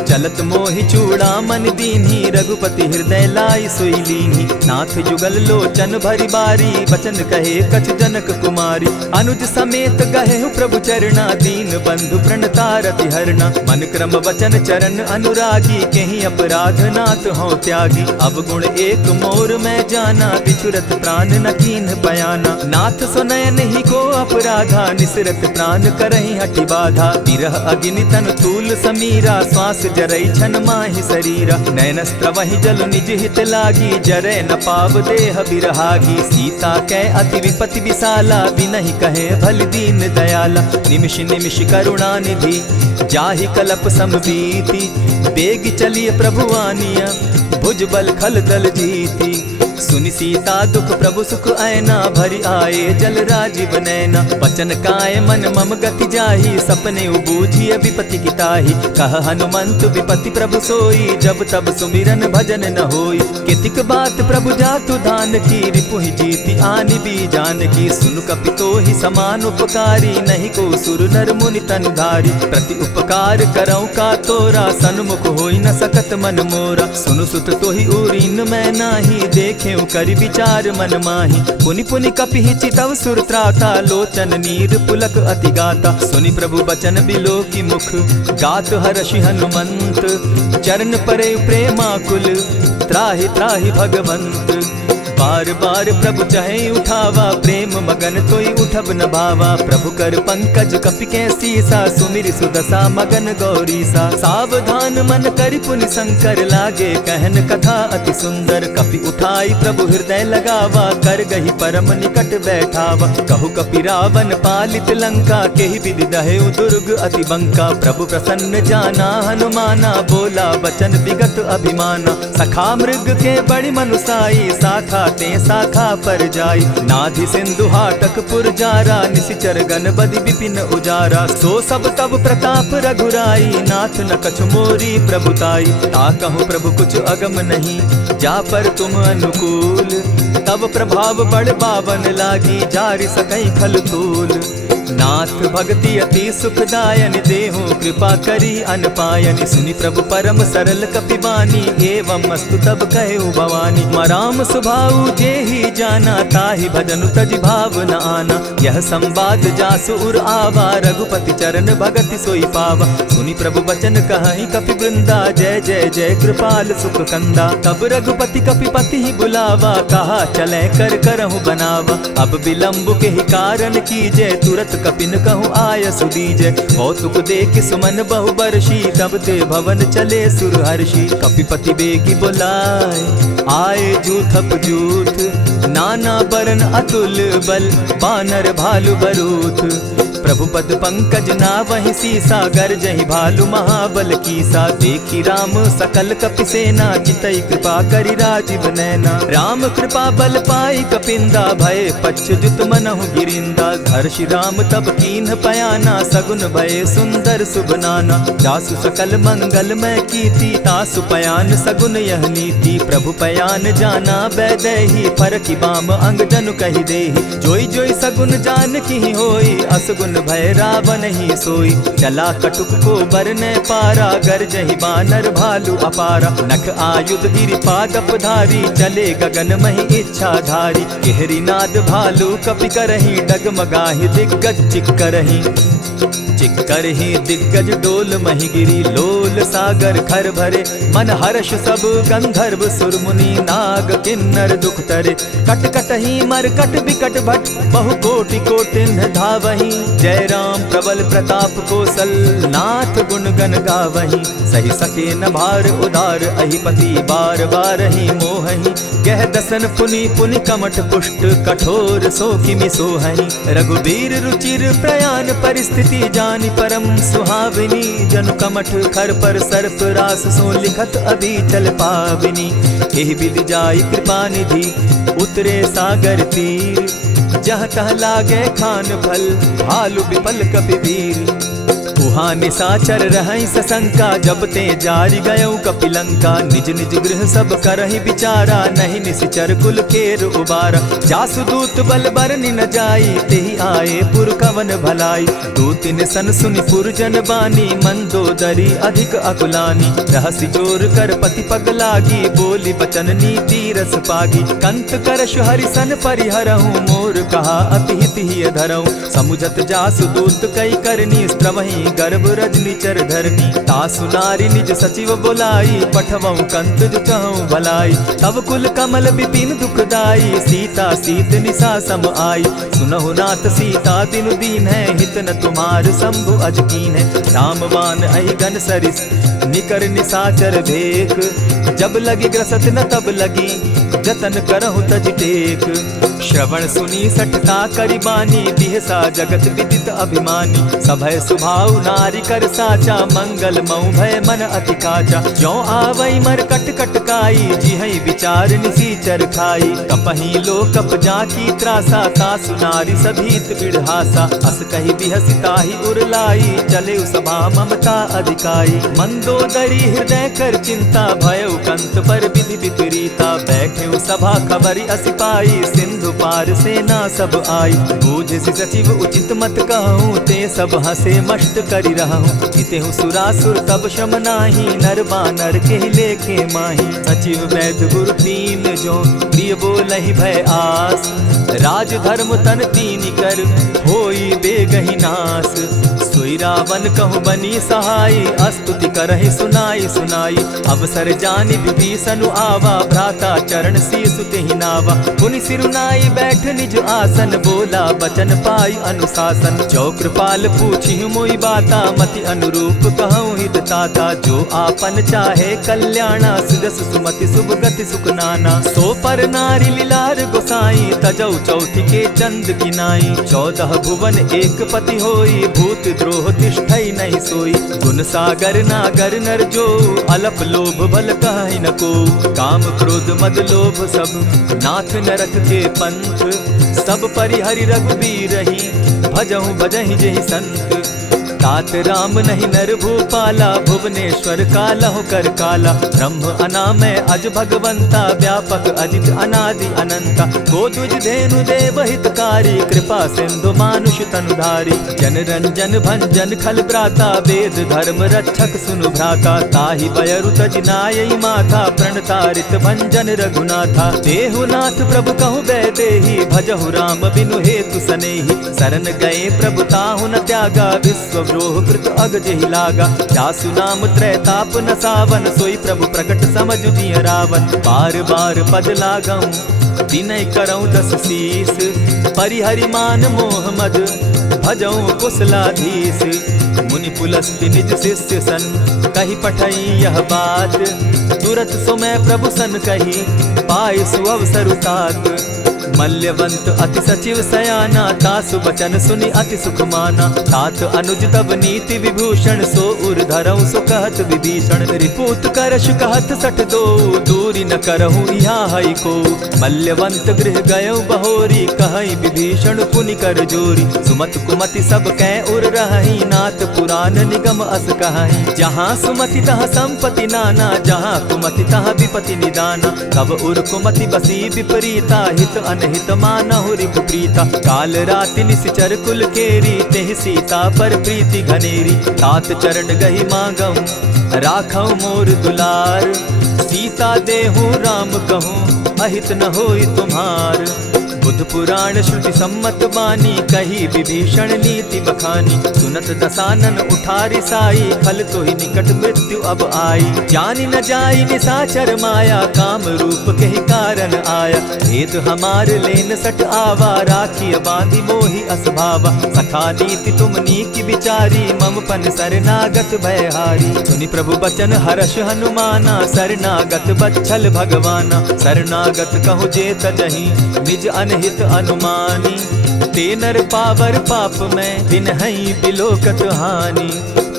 चलत मोहि चूड़ामन दीन्ही, रघुपति हृदय लाई सोई लीन्ही। नाथ जुगल लोचन भरी बारी, बचन कहे कछ जनक कुमारी। अनुज समेत गहे प्रभु चरणा, दीन बंधु प्रणतारति हरना। मन क्रम वचन चरण अनुरागी, कहीं अपराध नाथ हो त्यागी। अब गुण एक मोर में जाना, बिछुरत प्राण न कीन्ह बयाना। नाथ सुनयन ही को अपराधा, निसरत प्राण करहि हठि बाधा। विरह अग्नि तन तूल समीरा, श्वास जरई छन माहि शरीरा। नयन स्त्रवहि जल निज हित लागी, जरै न पाव देह बिरहागी। सीता कै अति विपति विशाला, बिनहि कहे भल दीन दयाला। निमिष निमिष करुणा निधि, जाहि कलप समबीति। बेग चलिए प्रभु आनिया, भुज बल खल दल जीती। सुनि सीता दुख प्रभु सुख ऐना, भरी आए जल राजीव नैना। वचन काय मन मम गति जाहि, सपने बूझिय विपति किताहि। कह हनुमंत विपति प्रभु सोई, जब तब सुमिरन भजन न होई। कितिक बात प्रभु जातु धान की, रिपुहि जीति आनि भी जान की। सुनु कपितो ही समान उपकारी, नहीं को सुर नर मुनि तनु धारी। प्रति उपकार करौ का तोरा, सन्मुख होई न सकत मन मोरा। सुनु सुत तोहि उरीन मैं नाही, देखे करि विचार मन माही। पुनि पुनि कपिहि चितव सुर त्राता, लोचन नीर पुलक अति गाता। सुनि प्रभु बचन बिलो की मुख, गात हर्षि हनुमंत। चरण परे प्रेमाकुल, त्राहि त्राहि भगवंत। बार बार प्रभु चहे उठावा, प्रेम मगन तोई उठब न भावा। प्रभु कर पंकज कपि के सीसा, सुमिर सुदशा मगन गौरीसा। सावधान मन करि पुनि शंकर, लागे कहन कथा अति सुंदर। कपि उठाई प्रभु हृदय लगावा, कर गही परम निकट बैठावा। कहु कपि रावण पालित लंका, केहि विधि दहेउ दुर्ग अति बंका। प्रभु प्रसन्न जाना हनुमाना, बोला बचन विगत अभिमाना। सखा मृग के बड़ी मनुसाई, साखा ते शाखा पर जाई। नाधि सिंधु हाटक पुरजारा, निशिचर गण बदि विपिन उजारा। सो सब तब प्रताप रघुराई, नाथ न कछु मोरी प्रभुताई। ताकहु प्रभु कुछ अगम नहीं, जा पर तुम अनुकूल। तब प्रभाव बड़ बावन लागी, जारि सकई खल तूल। नाथ भक्ति अति सुखदायन, देहु कृपा करी अनपायन। सुनि प्रभु परम सरल कपिबानी, एवं अस्तु तब कहेउ भवानी। मराम सुभाऊ जेहि जाना, ताहि भजनु तजि भाव न आना। यह संवाद जासु उर आवा, रघुपति चरण भगति सोई पावा। सुनि प्रभु बचन कहहि कपि वृंदा, जय जय जय कृपाल सुख कंदा। तब रघुपति कपिपति ही बुलावा, कहा चले कर करहु बनावा। अब विलंब के ही कारण कीजय, तुरत कपिन कहूँ आय सुदीजय। कौतुक देख सुमन बहु बरसी, तब ते भवन चले सुर हर्षि। कपिपति बेगी बुलाए, आए जूथप जूथ। नाना बरन अतुल बल, बानर भालु बरूथ। प्रभु पद पंकज नावहि सीसा, गरजहि भालु महाबल कीसा। देखी राम सकल कपि सेना, चितई कृपा करि राजीव नैना। राम कृपा बल पाई कपिंदा, भय पच्युत मनहु गिरिंदा। हर्षि राम तब कीन्ह पयाना, सगुन भय सुंदर शुभ नाना। जासु सकल मंगल मैं कीति, तासु पयान सगुन यह नीति। प्रभु पयान जाना बैदेही, फरकि बाम अंग जनु कहि देहि। जोई जोई सगुन जान की होई, असगुन भय रावण ही सोई। चला कटुक को बरने पारा, गरजहि बानर भालु अपारा। नख आयुध गिरि पादप धारी, चले गगन महि इच्छा धारी। केहरी नाद भालु कपि करहि, डगमगाहि दिग्गज चिक्करहि। चिक्करहि दिग्गज डोल महि गिरी, लोल सागर खर भरे। मन हर्ष सब गंधर्व सुर मुनि, नाग किन्नर दुख तरे। कट कटहि मरकट बिकट भट, बहु कोटि कोटिन धावहि। जय राम प्रबल प्रताप कौशल, नाथ गुण गण गावहि। सही सके न भार उदार, अहिपति बार बार ही मोहहि। गह दसन पुनि पुनि कमठ पुष्ट, कठोर सो किमि सोहहि। रघुबीर रुचिर प्रयाण परिस्थिति, जानि परम सुहाविनी। जनु कमठ खर पर सर्प रास, सो लिखत अभी चल पाविनी। एहि विधि जाई कृपा निधि, उतरे सागर तीर। जह तह लागे खान फल, भालु विपल कपि वीर। उह वहाँ निशाचर रहई सशंका, जब ते जारी गयऊ कपिलंका। निज निज गृह सब करहि विचारा, नहीं निशिचर कुल केर उबारा। जासुदूत बल बरनि न जाई, तेहि आए पुर कवन भलाई। दूतिन सन सुनि पुरजन बानी, मंदोदरी अधिक अकुलानी। रहसि जोर कर पति पग लागी, बोली बचन नीति रस पागी। कंत करश हरिसन परिहरहूँ, मोर कहा अति हित ही धरऊँ। समुझत जासुदूत कई करनी, स्त्रवहि गर्भ रजनी चर धरनी। तासु नारी निज सचिव बोलाई, पठवऊँ कंत जो चहूँ भलाई। तब कुल कमल विपिन दुखदाई, सीता सीत निशा सम आई। सुनहु नाथ सीता दिनु दीन है, हित न तुम्हार शंभु अजकीन है। रामवान अहिगन सरिस निकर निशाचर भेक, जब लगी ग्रसत न तब लगी, जतन करहु तज टेक। श्रवण सुनी सठता करिबानी, बिहसा जगत विदित अभिमानी। सभय सुभाव नारी कर साचा, मंगल मऊ भय मन अति काचा। जो आवई मर कट कटकाई, जिहई विचार निसीचर खाई। कपही लो कप जाकी त्रासा, तासु नारी सभीत बिढ़ासा। अस कही बिहसी ताहि उरलाई, चले सभा ममता अधिकाई। मंदोदरी हृदय कर चिंता, भयउ कंत पर विधि विपरीता। बैठे सभा खबरी असी पाई, सिंधु पार सेना सब आई। बूझसि सचिव उचित मत कहूँ, ते सब हसे मष्ट करि रहूँ। हितेहु सुरासुर तब शम नाही, नर बानर के लेखे माही। सचिव वैद्य गुरु तीन जो, प्रिय बोलहि भय आस। राज धर्म तन तीन कर, होई बेगहि नास। सोई रावण कहु बनी सहाई, अस्तुति करहि सुनाई सुनाई। अवसर जानि विभीषण आवा, भ्राता चरण शीसु तेहि नावा। पुनि सिरुनाई बैठ निज आसन, बोला बचन पाई अनुशासन। जो कृपाल पूछि मोई बाता, मति अनुरूप कहूँ हित ताता। जो आपन चाहे कल्याणा, सुजस सुमति शुभ गति सुख नाना। सो पर नारी लीलार गोसाई, तजौ चौथि के चंद किनाई। 14 भुवन एक पति होई, भूत द्रोह तिष्ठई नहीं सोई। गुण सागर नागर नर जो, अलप लोभ भल कहि न को। काम क्रोध मद लोभ सब, नाथ नरक के पंथ। सब परिहरि रघुबीर रही, भजहु भजहि जेहि संत। तात राम नहीं नर भूपाला, भुवनेश्वर कालहु कर काला। ब्रह्म अनामय अज भगवंता, व्यापक अजित अनादि अनंता। को द्विज धेनु देव हितकारी, कृपा सिंधु मानुष तनुधारी। जन रंजन भंजन खल भ्राता, वेद धर्म रक्षक सुनु भ्राता। ताहि बयरु तज नायई माथा, प्रणतारित भंजन रघुनाथा। देहुनाथ प्रभु कहु बैदेही, भजहु राम बिनु हेतु सनेही। शरण गए प्रभु ताहु न त्यागा, विश्व द्रोह कृत अग जेहि लागा। जासु नाम त्रैताप न सावन, सोई प्रभु प्रकट समझ जिय रावण। बार बार पद लागऊं, विनय करऊं 10 शीस। परिहरि मान मोह मद, भजऊं कुशलाधीश। मुनि पुलस्त्य निज शिष्य सन, कही पठई यह बात। तुरत सो मैं प्रभु सन कही, पाय सुअवसर तात। मल्यवंत अति सचिव सयाना, तासु बचन सुनि अति सुख माना। तात अनुज तब नीति विभूषण, सो उर धरऊं सो कहत विभीषण। रिपुत करश कहत सठ दो, दूरी न करहूँ यहाँ हई को। मल्यवंत गृह गयऊ बहोरी, कहई विभीषण पुनि कर जोरी। सुमत कुमति सब कै उर रहई, नाथ पुराण निगम अस कहई। जहाँ सुमति तहाँ संपत्ति नाना, जहाँ कुमति तहाँ विपति निदाना। कब उर कुमति बसी विपरीता, हित अनहित मानहु रिपु प्रीता। काल राति निशिचर कुल केरी, तेहि सीता पर प्रीति घनेरी। तात चरण गहि मांगऊं, राखऊं मोर दुलार। सीता देहूं राम कहूं, अहित न होई तुम्हार। बुध पुराण श्रुति सम्मत बानी, कही विभीषण नीति बखानी। सुनत दसानन उठारी साई, फल तो ही निकट मृत्यु अब आई। जानी न जाई निशाचर माया, काम रूप के ही कारण आया। भेद हमार लेन सट आवा, राखी बांधी मोहि असभावा। सखा नीति तुम नीति विचारी, मम पन शरणागत भयहारी। सुनि प्रभु बचन हर्ष हनुमाना, शरणागत बच्छल भगवाना। शरणागत कहु जे तजहि, निज अनहित अनुमानी। ते नर पावर पाप में, दिन हई बिलोकत हानि।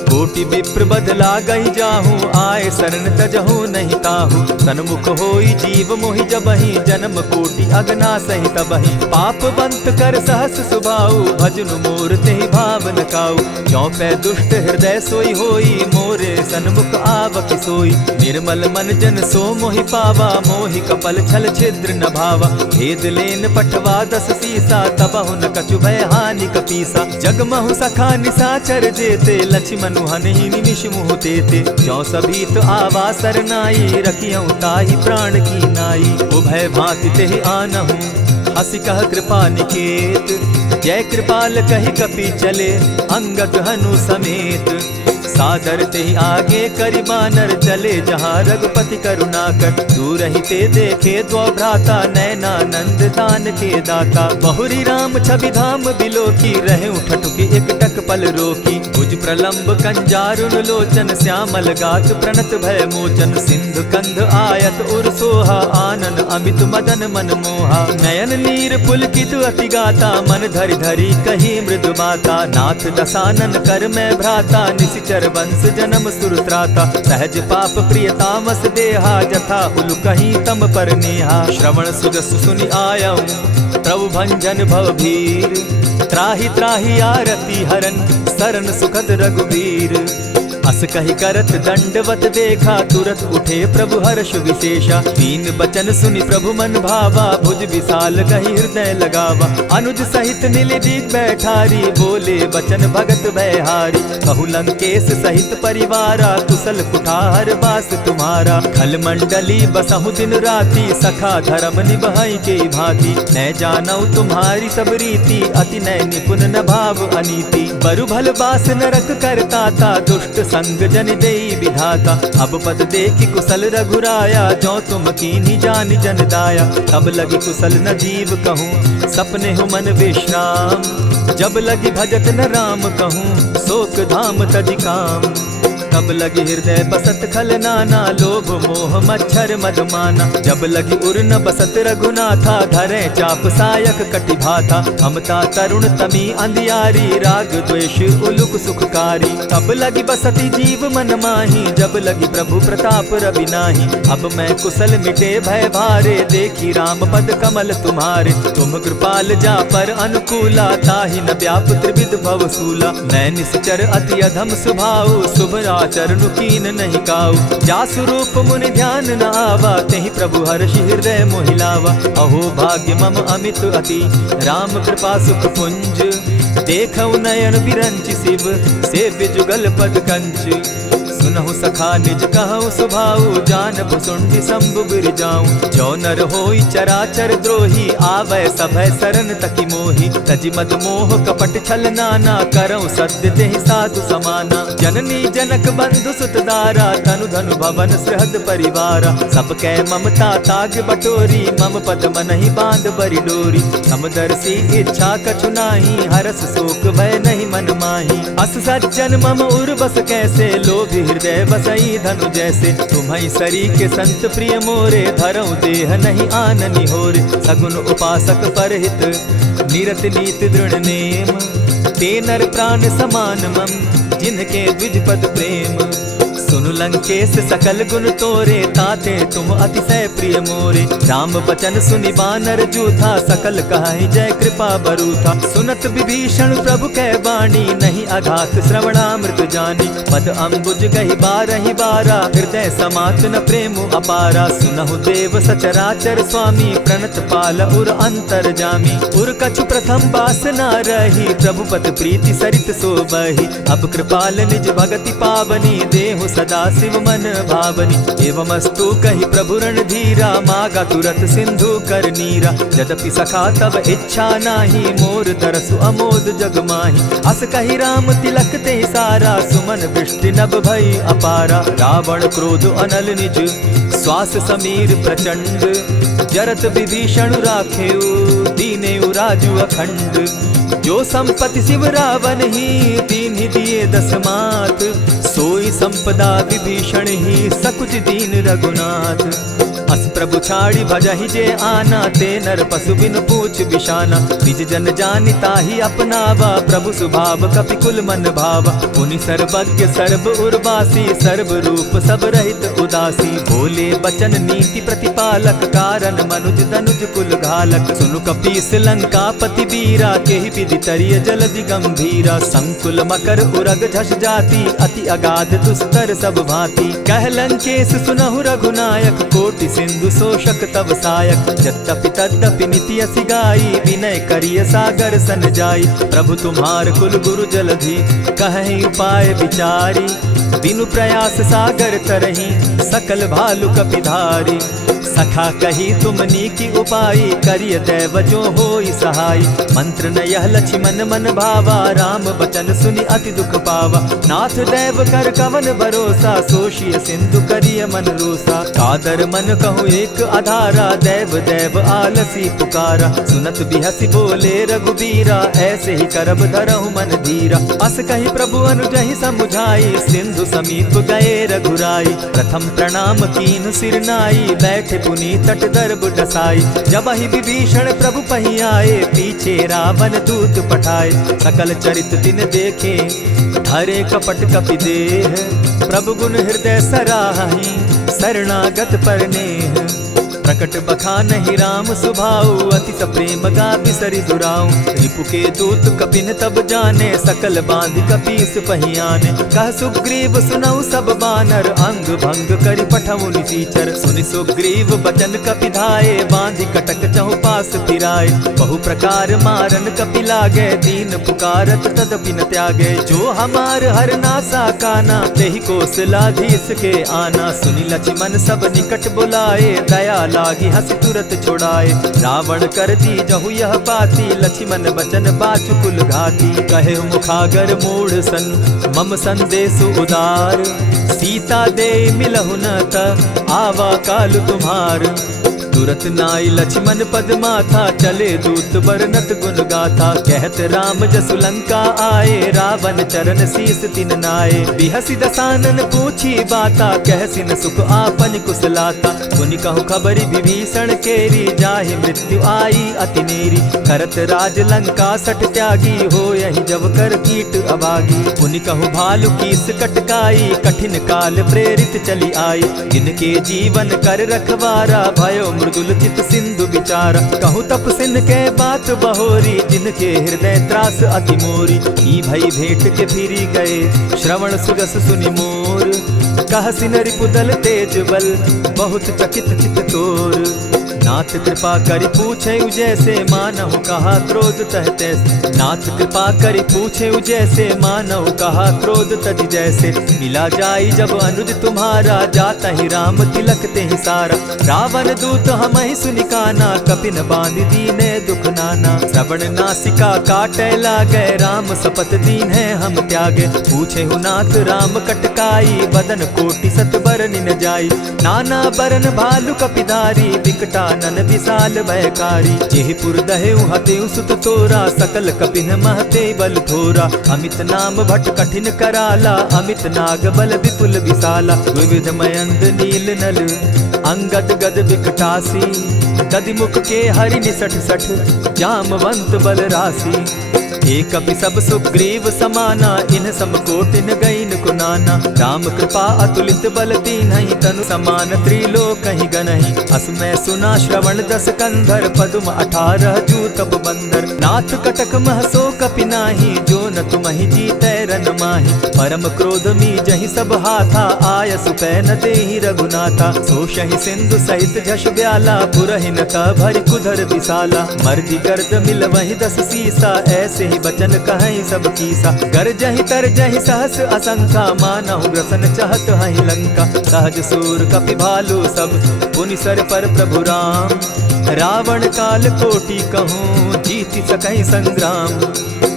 कोटि विप्र बदला गई जाहूँ, आए शरण तजहू नहीं ताहू। सन्मुख होई जीव मोहि जबहि, जन्म कोटि अगना सही तबहि। पाप बंत कर सहस सुभाऊ, भजनु मोर तेहि भाव न काऊ। ज्यों पै दुष्ट हृदय सोई होई, मोरे सन्मुख आवक सोई। निर्मल मन जन सो मोहि पावा, मोहि कपल छल छिद्र न भावा। भेद लेन पठवा 10 सीसा, तबहु न कछु भय हानि कपीसा। जगमहु सखा निसाचर जेते, लक्ष्मनु हनहि निमिष मुह तेते। ज्यों सभी तो आवा सरनाई, रखियौ ताहि प्राण की नाई। उभय भांति तेहि आनहु, हसी कह कृपा निकेत। जय कृपाल कहि कपि चले, अंगद हनु समेत। सादर ते आगे करि बानर, चले जहाँ रघुपति करुणाकर। दूर ही ते देखे द्वौ भ्राता, नैनानंद दान के दाता। बहुरी राम छवि धाम बिलोकी, रहे उठटुकी एक टक पल रोकी। भुज प्रलंब कंजारुन लोचन, श्यामल गात प्रणत भय मोचन। सिंधु कंध आयत उर सोहा, आनन अमित मदन मन मोहा। नयन नीर पुलकित अति गाता, मन धरि धरि कही मृदु बाता। नाथ दसानन कर मैं भ्राता, निशिचर वंश जन्म सुरत्राता। सहज पाप प्रियतामस देहा, जथा उलु कहीं तम पर नेहा। श्रवण सुजस सुनि आयऊं, प्रभु भंजन भव भीर। त्राहि त्राहि आरती हरन, सरन सुखद रघुवीर। अस कहि करत दंडवत देखा, तुरत उठे प्रभु हर्ष विशेषा। तीन बचन सुनि प्रभु मन भावा, भुज विशाल कहि हृदय लगावा। अनुज सहित नील दीप बैठारी, बोले बचन भगत भयहारी। कहु लंकेश सहित परिवारा, कुशल कुठार बास तुम्हारा। खल मंडली बसहु दिन राति, सखा धर्म निभाई के भांति। न जानौ तुम्हारी सब रीति, अति नय निपुण न भाव अनीति। बरु भल बास नरक करताता, दुष्ट संग जन देई विधाता। अब पद देखि कुशल रघुराया, जो तुम कीन्ही जानि जन दाया। तब लगी कुशल न जीव कहूँ, सपने हो मन विश्राम। जब लगी भजत न राम कहूँ, शोक धाम तजि काम। तब लगी हृदय बसत खल नाना, लोभ मोह मच्छर मदमाना। जब लगी उर न बसत रघुनाथा, धरे चाप सायक कटि भाथा। ममता तरुण तमी अंधियारी, राग द्वेष उलुक सुखकारी। तब लगी बसती जीव मन माही, जब लगी प्रभु प्रताप रवि नाही। अब मैं कुशल मिटे भय भारे, देखी राम पद कमल तुम्हारे। तुम कृपाल जा पर अनुकूला, ताहि न व्याप त्रिविध भव सूला। मैं निश्चर अति अधम स्वभाव, शुभ चरणु कीन नहीं काऊ। जासु रूप मुनि ध्यान न आवा, तेहि प्रभु हर्षि हृदय मोहिलावा। अहो भाग्य मम अमित अति, राम कृपा सुख पुंज। देखऊ नयन विरंचि शिव, सेव्य जुगल पद कंच। सुनहु सखा निज कहु सुभाऊ, जानबु सुंडि शंभु गिर जाऊं। जो नर होई चराचर द्रोही, आवै सभय सरन तकी मोही। तजि मद मोह कपट छल नाना, करऊं सत्य तेहि साधु समाना। जननी जनक बंधु सुत दारा, तनु धनु भवन सृहद परिवारा। सब कै ममता ताग बटोरी, मम पद मनहि बांध बरि डोरी। समदर्शी इच्छा कछु नाही, हरस शोक भय नहीं मन माही। अस सज्जन मम उर बस कैसे, लोभी हृदय बसई धनु जैसे। तुम्हि सरी के संत प्रिय मोरे, धरऊं देह नहीं आननि होरे। सगुन उपासक परहित, निरत नीति दृढ़ नेम। ते नर प्राण समान मम, जिनके द्विज पद प्रेम। सुनु लंकेश सकल गुण तोरे, ताते तुम अतिशय प्रिय मोरे। राम बचन सुनि बानर जूथा, सकल कहाहि जय कृपा बरूथा। सुनत विभीषण प्रभु कै बाणी, नहीं अघात श्रवणामृत जानी। पद अम्बुज गहि बारहि बारा, हृदय समात न प्रेम अपारा। सुनहु देव सचराचर स्वामी, प्रणत पाल उर अंतर जामी। उर कछु प्रथम बास न रही, प्रभु पद प्रीति सरित सोबहि। अब कृपाल निज भगति पावनी, देहु सदा शिव मन भावनी। एवमस्तु कहि प्रभु रणधीरा, मागा तुरत सिंधु कर नीरा। यद्यपि सखा तब इच्छा नाही, मोर दरसु अमोद जग माही। अस कहि राम तिलक ते सारा, सुमन दृष्टि नभ भई अपारा। रावण क्रोध अनल निज, श्वास समीर प्रचंड। जरत विभीषण राखेउ, दीनेउ राजु अखंड। जो संपत्ति शिव रावण ही, दीन्हि दिए 10 मात। सोई संपदा विभीषण ही, सकुच दीन रघुनाथ। अस प्रभु छाड़ी भजहि जे आना, ते नर पशु बिन पूछ बिशाना। निज जन जानिता ही अपनावा, प्रभु स्वभाव कपि कुल मन भावा। पुनि सर्वज्ञ सर्व उर्वासी, सर्व रूप सब रहित उदासी। बोले बचन नीति प्रतिपालक, कारण मनुज धनुज कुल घालक। सुनु कपीस लंकापति वीरा, केहि विधि तरिय जलधि गंभीरा। संकुल मकर उरग झष जाति, अति अगाध दुस्तर सब भांति। कह लंकेश सुनहु रघुनायक, कोटि सिंधु शोषक तव सायक। यद्यपि तद्यपि निति असि गाई, विनय करिय सागर सन जाई। प्रभु तुम्हार कुल गुरु जलधि, कहि उपाय विचारी। बिनु प्रयास सागर तरही, सकल भालु कपिधारी। सखा कही तुमनी की उपाई, करिय दैव जो होई सहाय। मंत्र न यह लक्ष्मण मन भावा, राम बचन सुनि अति दुख पावा। नाथ दैव कर कवन भरोसा, सोषिय सिंधु करिय मन रोसा। कादर मन कहूँ एक आधारा, दैव दैव आलसी पुकारा। सुनत बिहसी बोले रघुबीरा, ऐसे ही करब धरहु मन धीरा। अस कही प्रभु अनुजहि समुझाई, सिंधु समीप गए रघुराई। प्रथम प्रणाम कीन सिर नाई, बैठे पुनि तट दर्ब डसाई। जब ही विभीषण प्रभु पही आए, पीछे रावण दूत पठाए। सकल चरित दिन देखे, धरे कपट कपि देह। प्रभु गुण हृदय सराहि, शरणागत पर नेह। प्रकट बखानहि राम सुभाऊ, अति प्रेम गा बिसरि दुराऊ। रिपु के दूत कपिन तब जाने, सकल बांधि कपीस पहियाने। कह सुग्रीव सुनऊ सब बानर, अंग भंग करि पठऊ निसीचर। सुनि सुग्रीव बचन कपि धाये, बांधि कटक चहु पास फिराए। बहु प्रकार मारन कपि लागे, दीन पुकारत तदपि न त्यागे। जो हमार हर नासा काना, तेहि कौशलाधीश के आना। सुनि लक्ष्मण सब निकट बुलाए, दया लागी हंसी तुरत छुड़ाए। रावण कर दी जहु यह पाती, लक्ष्मण बचन बाचु कुल घाती। कहे मुखागर मूढ़ सन, मम संदेश उदार। सीता दे मिलहु न त, आवा काल तुम्हार। तुरत नाई लक्ष्मण पद माथा, चले दूत बरनत गुण गाथा। कहत राम जसु लंका आए, रावण चरण शीस तिन नाए। बिहसी दसानन पूछी बाता, कहसिन सुख आपन कुशलाता। सुनि कहु खबरी विभीषण केरी, जाहि मृत्यु आई अति नेरी। करत राज लंका सठ त्यागी, हो यही जब कर कीट अभागी। पुनि कहु भालु कीस कटकाई, कठिन काल प्रेरित चली आई। जिनके जीवन कर रखवारा, भयो मृदुल चित सिंधु विचारा। कहूँ तपसिन के बात बहोरी, जिनके हृदय त्रास अति मोरी। ई भई भेंट के फिरी गए, श्रवण सुगस सुनि मोर। कहसिन रिपुदल तेज बल, बहुत चकित चित तोर। नाथ कृपा करि पूछे जैसे, मानहु कहा क्रोध तह तैसे। नाथ कृपा करि पूछे जैसे, मानहु कहा क्रोध तज जैसे। मिला जाई जब अनुज तुम्हारा, जाता ही राम तिलक ते ही सारा। रावण दूत हम ही सुनि काना, कपिन बांधि दीने दुख नाना। श्रवण नासिका काटे लागे, राम सपत दीन है हम त्यागे। पूछे हु नाथ राम कटकाई, बदन कोटि सत बरन न जाई। नाना बरन भालु कपिधारी, विकटा नन विशाल भयकारी। जेहिपुर दहेउ हतेउ सुत तोरा, सकल कपिन महते बल थोरा। अमित नाम भट कठिन कराला, अमित नाग बल विपुल विशाला। विविध मयंद नील नल, अंगद गद विकटासी। दधि मुख के हरि निसठ सठ, जामवंत बल राशि। एक कपि सब सुग्रीव समाना, इन सम कोटिन गईन कुनाना। राम कृपा अतुलित बल दीन्हि, तनु समान त्रिलोक ही गनहि। असमय सुना श्रवण दस कंधर, पदुम 18 जूतब बंदर। नाथ कटक महसो कपि नाही, जो न तुमहि जीतै रन माहि। परम क्रोध मी जहि सब हाथा, आय सुपै न देहि रघुनाथा। सोषहि सिंधु सहित झष ब्याला, पुरहिन त भरि कुधर विशाला। मर्दि गर्द मिल वहि 10 सीसा, ऐसे ही बचन कहीं सब कीसा। गरजहि तरजहि सहस असंखा, मानहु ग्रसन चहत हहि लंका। सहज सूर कपि भालु सब, पुनि सर पर प्रभु राम। रावण काल कोटि कहूँ, जीति सकहि संग्राम।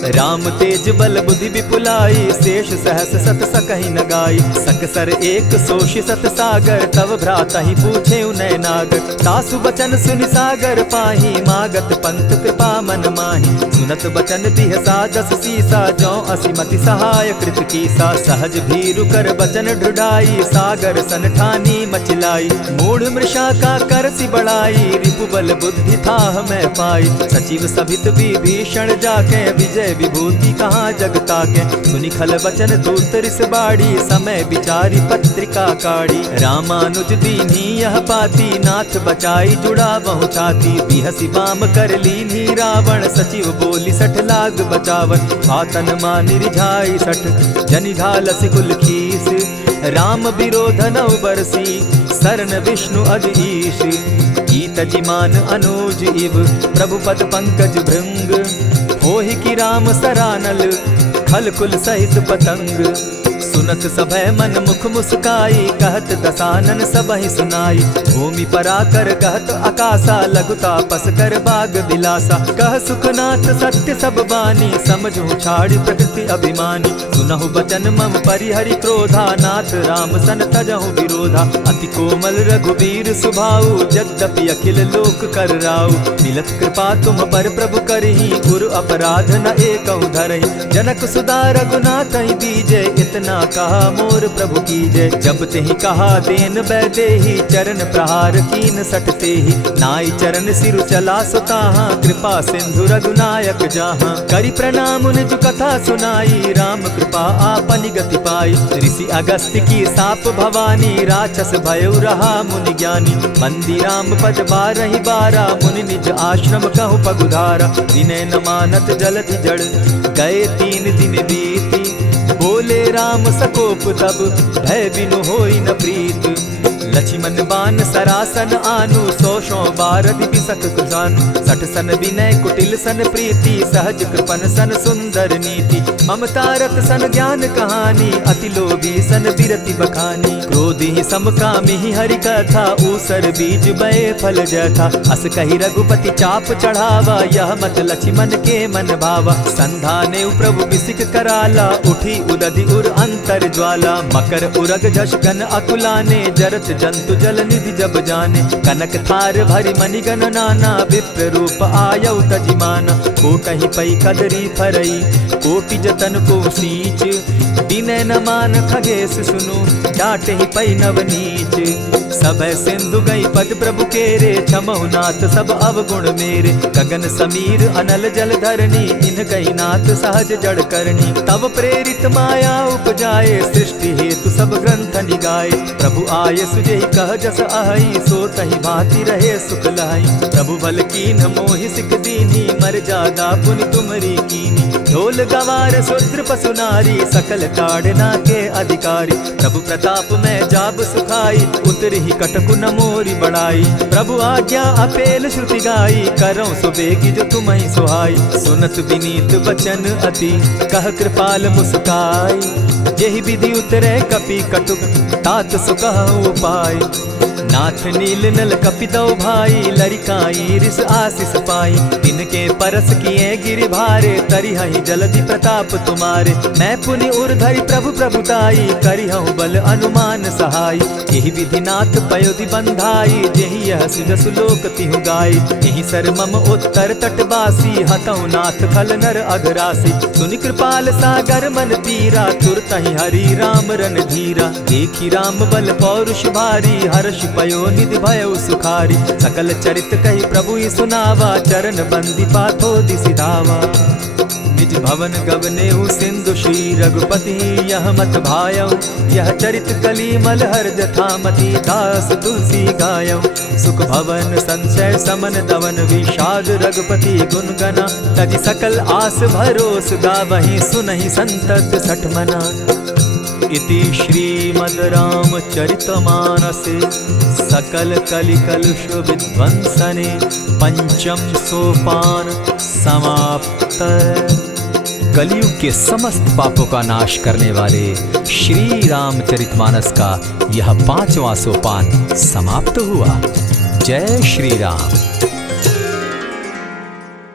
राम तेज बल बुद्धि विपुलाई, शेष सहस सत सकहि न गाई। सकसर एक सोषि सत सागर, तव भ्राता ही पूछे उनय नागर। तासु बचन सुनि सागर पाही, मागत पंत कृपा मन माही। सुनत बचन दिह सादस सीसा, जौ असिमति सहाय कृत कीसा। सहज भीरु कर बचन ढुढ़ाई, सागर सन ठानी मचिलाई। मूढ़ मृषा का करसि बढ़ाई, रिपु बल बुद्धि थाह मैं पाई। सचिव सभित विभीषण जाके, विजय विभूति कहाँ जग ताके। सुनि खल बचन दूत रिस बाड़ी, समय विचारी पत्रिका काढ़ी। रामानुज दीन्ही यह पाती, नाथ बचाई जुड़ा बहु छाती। बिहसी बाम कर लीन्ही रावण, सचिव बोली सठ लाग बचावन। आतन मानि रिझाई सठ, जनि घालसि कुल खीस। राम विरोध नौ बरसी, सरन विष्णु अज ईश। ईत जिमान अनुज इव, प्रभु पद पंकज भृंग। होहि कि राम सरानल, खल कुल सहित पतंग। सुनत सभय मन मुख मुस्काई, कहत दसानन सबहि सुनाई। भूमि पराकर कहत आकाशा, लघुता पस कर बाग बिलासा। कह सुखनाथ सत्य सब बानी, समझू छाड़ी प्रकृति अभिमानी। सुनहु बचन मम परिहरि क्रोधा, नाथ राम सन तजहु विरोधा। अति कोमल रघुबीर सुभाऊ, यद्यपि अखिल लोक कर राऊ। मिलत कृपा तुम पर प्रभु करही, गुरु अपराध न एकहु धरहि। जनक सुदा रघुनाथ ही दीजे, इतना कहा मोर प्रभु कीजय। जब तेहि कहा देन बैदेही, चरण प्रहार कीन सटते ही। नाई चरण सिरु चला सुताहा, कृपा सिंधु रघुनायक जाहा। करि प्रणाम निज कथा सुनाई, राम कृपा आपनि गति पाई। ऋषि अगस्त्य की साप भवानी, राक्षस भयउ रहा मुनि ज्ञानी। बंदी राम पद बारहि बारा, मुनि निज आश्रम कहु पगुधारा। विनय न मानत जलधि जड़, गए 3 दिन बीती। बोले राम सकोप तब, भय बिनु होई न प्रीत। लक्ष्मण बान सरासन आनु, 100 बारधि बिसक कुजानु। 60 सन विनय कुटिल सन प्रीति, सहज कृपन सन सुंदर नीति। ममता रत सन ज्ञान कहानी, अति लोभी सन बिरति बखानी। क्रोधि समकामी हरि कथा, ऊसर बीज बये फल जथा। अस कहि रघुपति चाप चढ़ावा, यह मत लक्ष्मण के मन भावा। संधाने प्रभु बिसिक कराला, उठी उदधि उर अंतर ज्वाला। मकर उरग झष गन अकुलाने, जरत जंतु जल निधि जब जाने। कनक थार भरि मणिगण नाना, विप्र रूप आयौ तजिमाना। कोटहि पै कदरी फरई, कोटि जतन को सींच। विनय न मान खगेश सुनु, डांटहि पै नव नीच। सब सिंधु गई पद प्रभु केरे, क्षमहु नाथ सब अवगुण मेरे। गगन समीर अनल जल धरणी, इन गई नाथ सहज जड़ करणी। तब प्रेरित माया उपजाए, सृष्टि हेतु सब ग्रंथ निगाए। प्रभु आय सुजेहि कह जस अहई, सो तहि भांति रहे सुख लहई। प्रभु बल कीन्ह मोहि सिख दीन्ही, मर जादा पुनि तुमरी कीनी। ढोल गवार शूद्र पशु नारी, सकल ताड़ना के अधिकारी। प्रभु प्रताप में जाब सुखाई, उतरहि कटकु न मोरी बड़ाई। प्रभु आज्ञा अपेल श्रुति गाई, करौ सुबेगी जो तुम्हि सुहाई। सुनत विनीत बचन अति, कह कृपाल मुस्काई। जेहि विधि उतरे कपि कटुक, तात सुकहु उपाय। नाथ नील नल कपितौ भाई, लरिकाई रिस आशीष पाई। तिनके परस किए गिरि भारे, तरिहहि जलधि प्रताप तुम्हारे। मैं पुनि उर्धरि प्रभु प्रभुताई, करिहउ बल अनुमान सहाय। एहि विधि नाथ पयोधि बंधाई, जेहि यह सुजसु लोक तिहु गाई। एहि सर मम उत्तर तटवासी, हतौ नाथ खल नर अघरासी। सुनि कृपाल सागर मन पीरा, तुरतहि हरि राम रन धीरा। देखि राम बल पौरुष भारी, हर्ष पयो निधि भयउ सुखारी। सकल चरित कहि प्रभु ही सुनावा, चरण बंदी पाथो दिसि धावा। निज भवन गवनेहु सिंधु श्री रघुपति, यह मत भायौ। यह चरित कली मल हर जथामति, दास तुलसी गायौ। सुख भवन संशय समन दवन, विषाद रघुपति गुण गना। तजि सकल आस भरोस, गावहि सुनहि संतत सठ मना। इति श्रीमद् रामचरितमानसे, सकल कलि कलुष विध्वंसने। पंचम सोपान समाप्त। कलयुग के समस्त पापों का नाश करने वाले श्री रामचरितमानस का यह 5वां सोपान समाप्त हुआ। जय श्री राम।